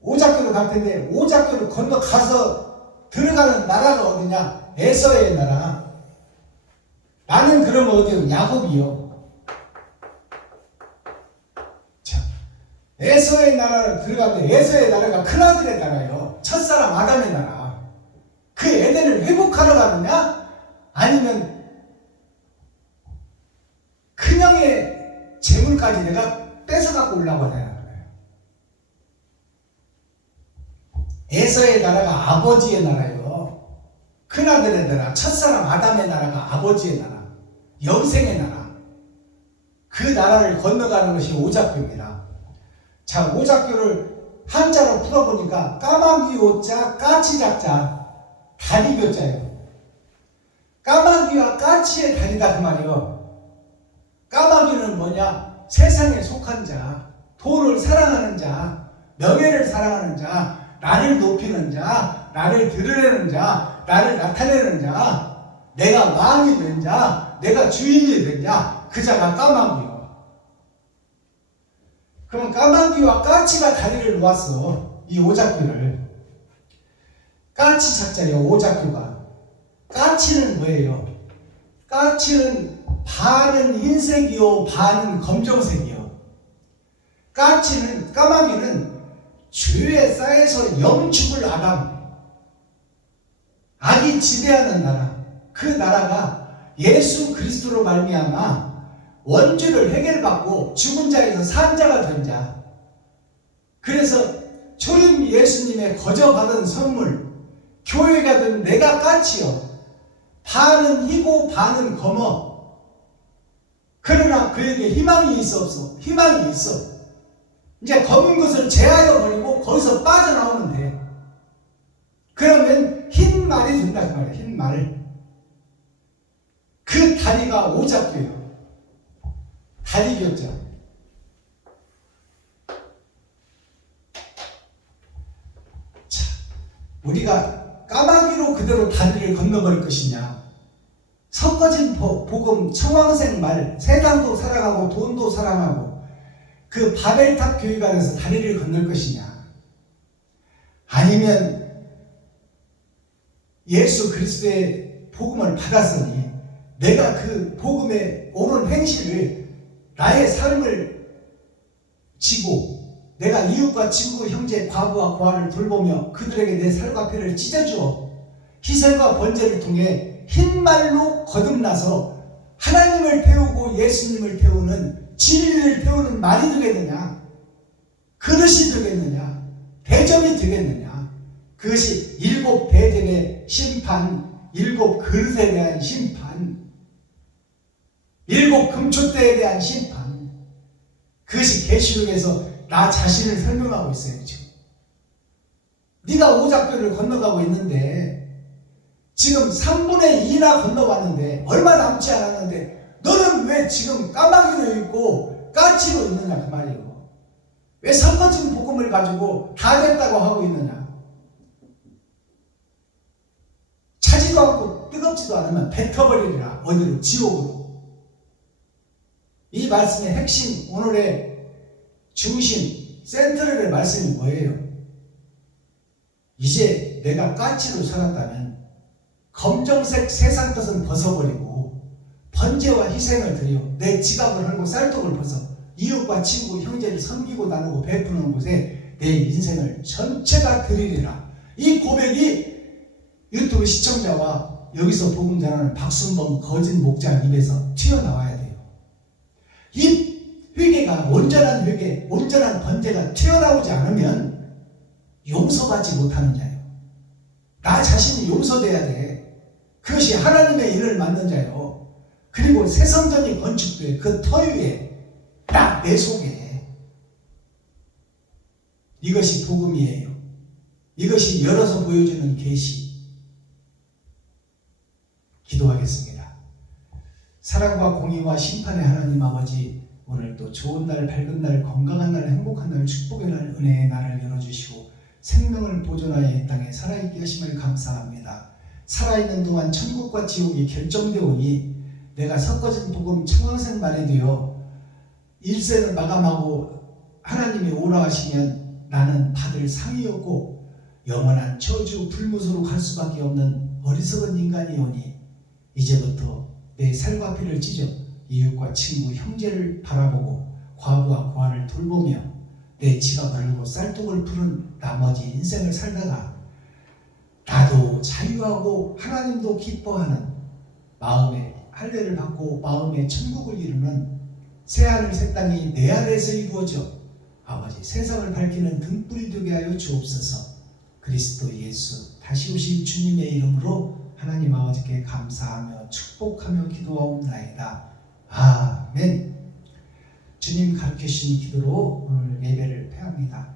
오작교를 갈 텐데, 오작교를 건너 가서 들어가는 나라가 어디냐? 에서의 나라. 나는 그러면 어디요? 야곱이요. 에서의 나라를 들어갔는데, 에서의 나라가 큰아들의 나라예요. 첫사람 아담의 나라. 그 에덴을 회복하러 가느냐, 아니면 큰형의 재물까지 내가 뺏어갖고 올라고 하냐. 에서의 나라가 아버지의 나라예요. 큰아들의 나라, 첫사람 아담의 나라가 아버지의 나라, 영생의 나라. 그 나라를 건너가는 것이 오작교입니다. 자, 오작교를 한자로 풀어보니까 까마귀 오자, 까치 작자, 다리 교자예요. 까마귀와 까치의 다리다 그 말이에요. 까마귀는 뭐냐? 세상에 속한 자, 돈을 사랑하는 자, 명예를 사랑하는 자, 나를 높이는 자, 나를 드러내는 자, 나를 나타내는 자, 내가 왕이 된 자, 내가 주인이 된 자, 그 자가 까마귀요. 그럼 까마귀와 까치가 다리를 놓았어. 이 오작교를. 까치 작자예요. 오작교가. 까치는 뭐예요? 까치는 반은 흰색이요, 반은 검정색이요. 까마귀는 죄에 쌓여서 영축을 아담, 악이 지배하는 나라. 그 나라가 예수 그리스도로 말미암아 원죄를 해결받고 죽은 자에서 산 자가 된 자. 그래서 초림 예수님의 거저받은 선물, 교회가 된 내가 까치요. 반은 희고 반은 검어. 그러나 그에게 희망이 있어 없어? 희망이 있어. 이제 검은 것을 제하여 버리고 거기서 빠져나오면 돼. 그러면 흰 말이 된다 그 말이야. 흰 말. 그 다리가 오작교예요. 다리 교자. 자, 우리가 까마귀로 그대로 다리를 건너버릴 것이냐, 섞어진 복음, 청황색 말, 세상도 사랑하고 돈도 사랑하고 그 바벨탑 교회가 돼서 다리를 건널 것이냐, 아니면 예수 그리스도의 복음을 받았으니 내가 그 복음의 옳은 행실을, 나의 삶을 지고 내가 이웃과 친구, 형제, 과부와 고아를 돌보며 그들에게 내 살과 피를 찢어주어 희생과 번제를 통해 흰말로 거듭나서 하나님을 태우고 예수님을 태우는, 진리를 태우는 말이 되겠느냐, 그릇이 되겠느냐, 대접이 되겠느냐. 그것이 일곱 대접의 심판, 일곱 그릇에 대한 심판, 일곱 금촛대에 대한 심판. 그것이 계시록에서 나 자신을 설명하고 있어요. 지금 네가 오작교를 건너가고 있는데, 지금 3분의 2나 건너왔는데, 얼마 남지 않았는데 너는 왜 지금 까마귀로 있고 까치로 있느냐 그 말이에요. 왜 섞어진 복음을 가지고 다 됐다고 하고 있느냐. 차지도 않고 뜨겁지도 않으면 뱉어버리리라. 어디로? 지옥으로. 이 말씀의 핵심, 오늘의 중심, 센트럴의 말씀이 뭐예요? 이제 내가 까치로 살았다면 검정색 세상 것은 벗어버리고 번제와 희생을 드려 내 지갑을 헐고 쌀떡을 벗어 이웃과 친구, 형제를 섬기고 나누고 베푸는 곳에 내 인생을 전체가 드리리라. 이 고백이 유튜브 시청자와 여기서 복음 전하는 박순범 거짓 목자 입에서 튀어나와야 돼요. 이 회개가 온전한 회개, 온전한 번제가 튀어나오지 않으면 용서받지 못하는 자예요. 나 자신이 용서돼야 돼. 그것이 하나님의 일을 맡는 자예요. 그리고 새 성전이 건축돼 그 터 위에 딱 내 속에 이것이 복음이에요. 이것이 열어서 보여주는 계시. 기도하겠습니다. 사랑과 공의와 심판의 하나님 아버지, 오늘도 좋은 날, 밝은 날, 건강한 날, 행복한 날, 축복의 날, 은혜의 날을 열어주시고 생명을 보존하여 이 땅에 살아있게 하심을 감사합니다. 살아있는 동안 천국과 지옥이 결정되오니 내가 섞어진 복음 청황생 말이 되어 일생을 마감하고 하나님이 오라 하시면 나는 받을 상이었고 영원한 저주 불못으로 갈 수밖에 없는 어리석은 인간이오니 이제부터 내 살과 피를 찢어 이웃과 친구, 형제를 바라보고 과부와 고아를 돌보며 내 지갑을 열고 쌀떡을 푸는 나머지 인생을 살다가 나도 자유하고 하나님도 기뻐하는 마음의 할례를 받고 마음의 천국을 이루는 새하늘 새 땅이 내 아래에서 이루어져 아버지 세상을 밝히는 등불이 되게 하여 주옵소서. 그리스도 예수 다시 오실 주님의 이름으로 하나님 아버지께 감사하며 축복하며 기도하옵나이다. 아멘. 주님 가르치신 기도로 오늘 예배를 폐합니다.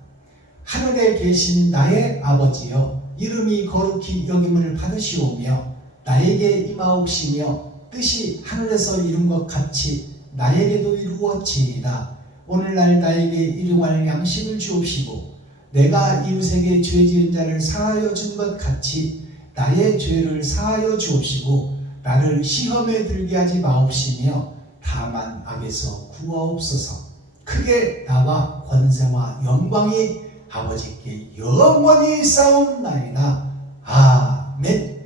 하늘에 계신 나의 아버지여, 이름이 거룩히 여김을 받으시오며 나에게 임하옵시며 뜻이 하늘에서 이룬 것 같이 나에게도 이루어지이다. 오늘날 나에게 일용할 양식을 주옵시고 내가 이웃에게 죄 지은 자를 사하여 준 것 같이 나의 죄를 사하여 주옵시고 나를 시험에 들게 하지 마옵시며 다만 악에서 구하옵소서. 크게 나와 권세와 영광이 아버지께 영원히 싸움나이다. 아멘.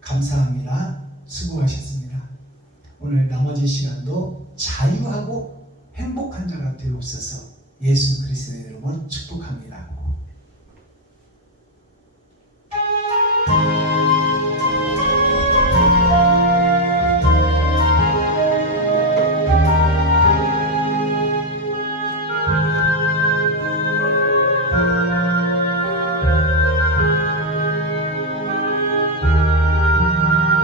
감사합니다. 수고하셨습니다. 오늘 나머지 시간도 자유하고 행복한 자가 되옵소서. 예수 그리스도의 이름으로 축복합니다.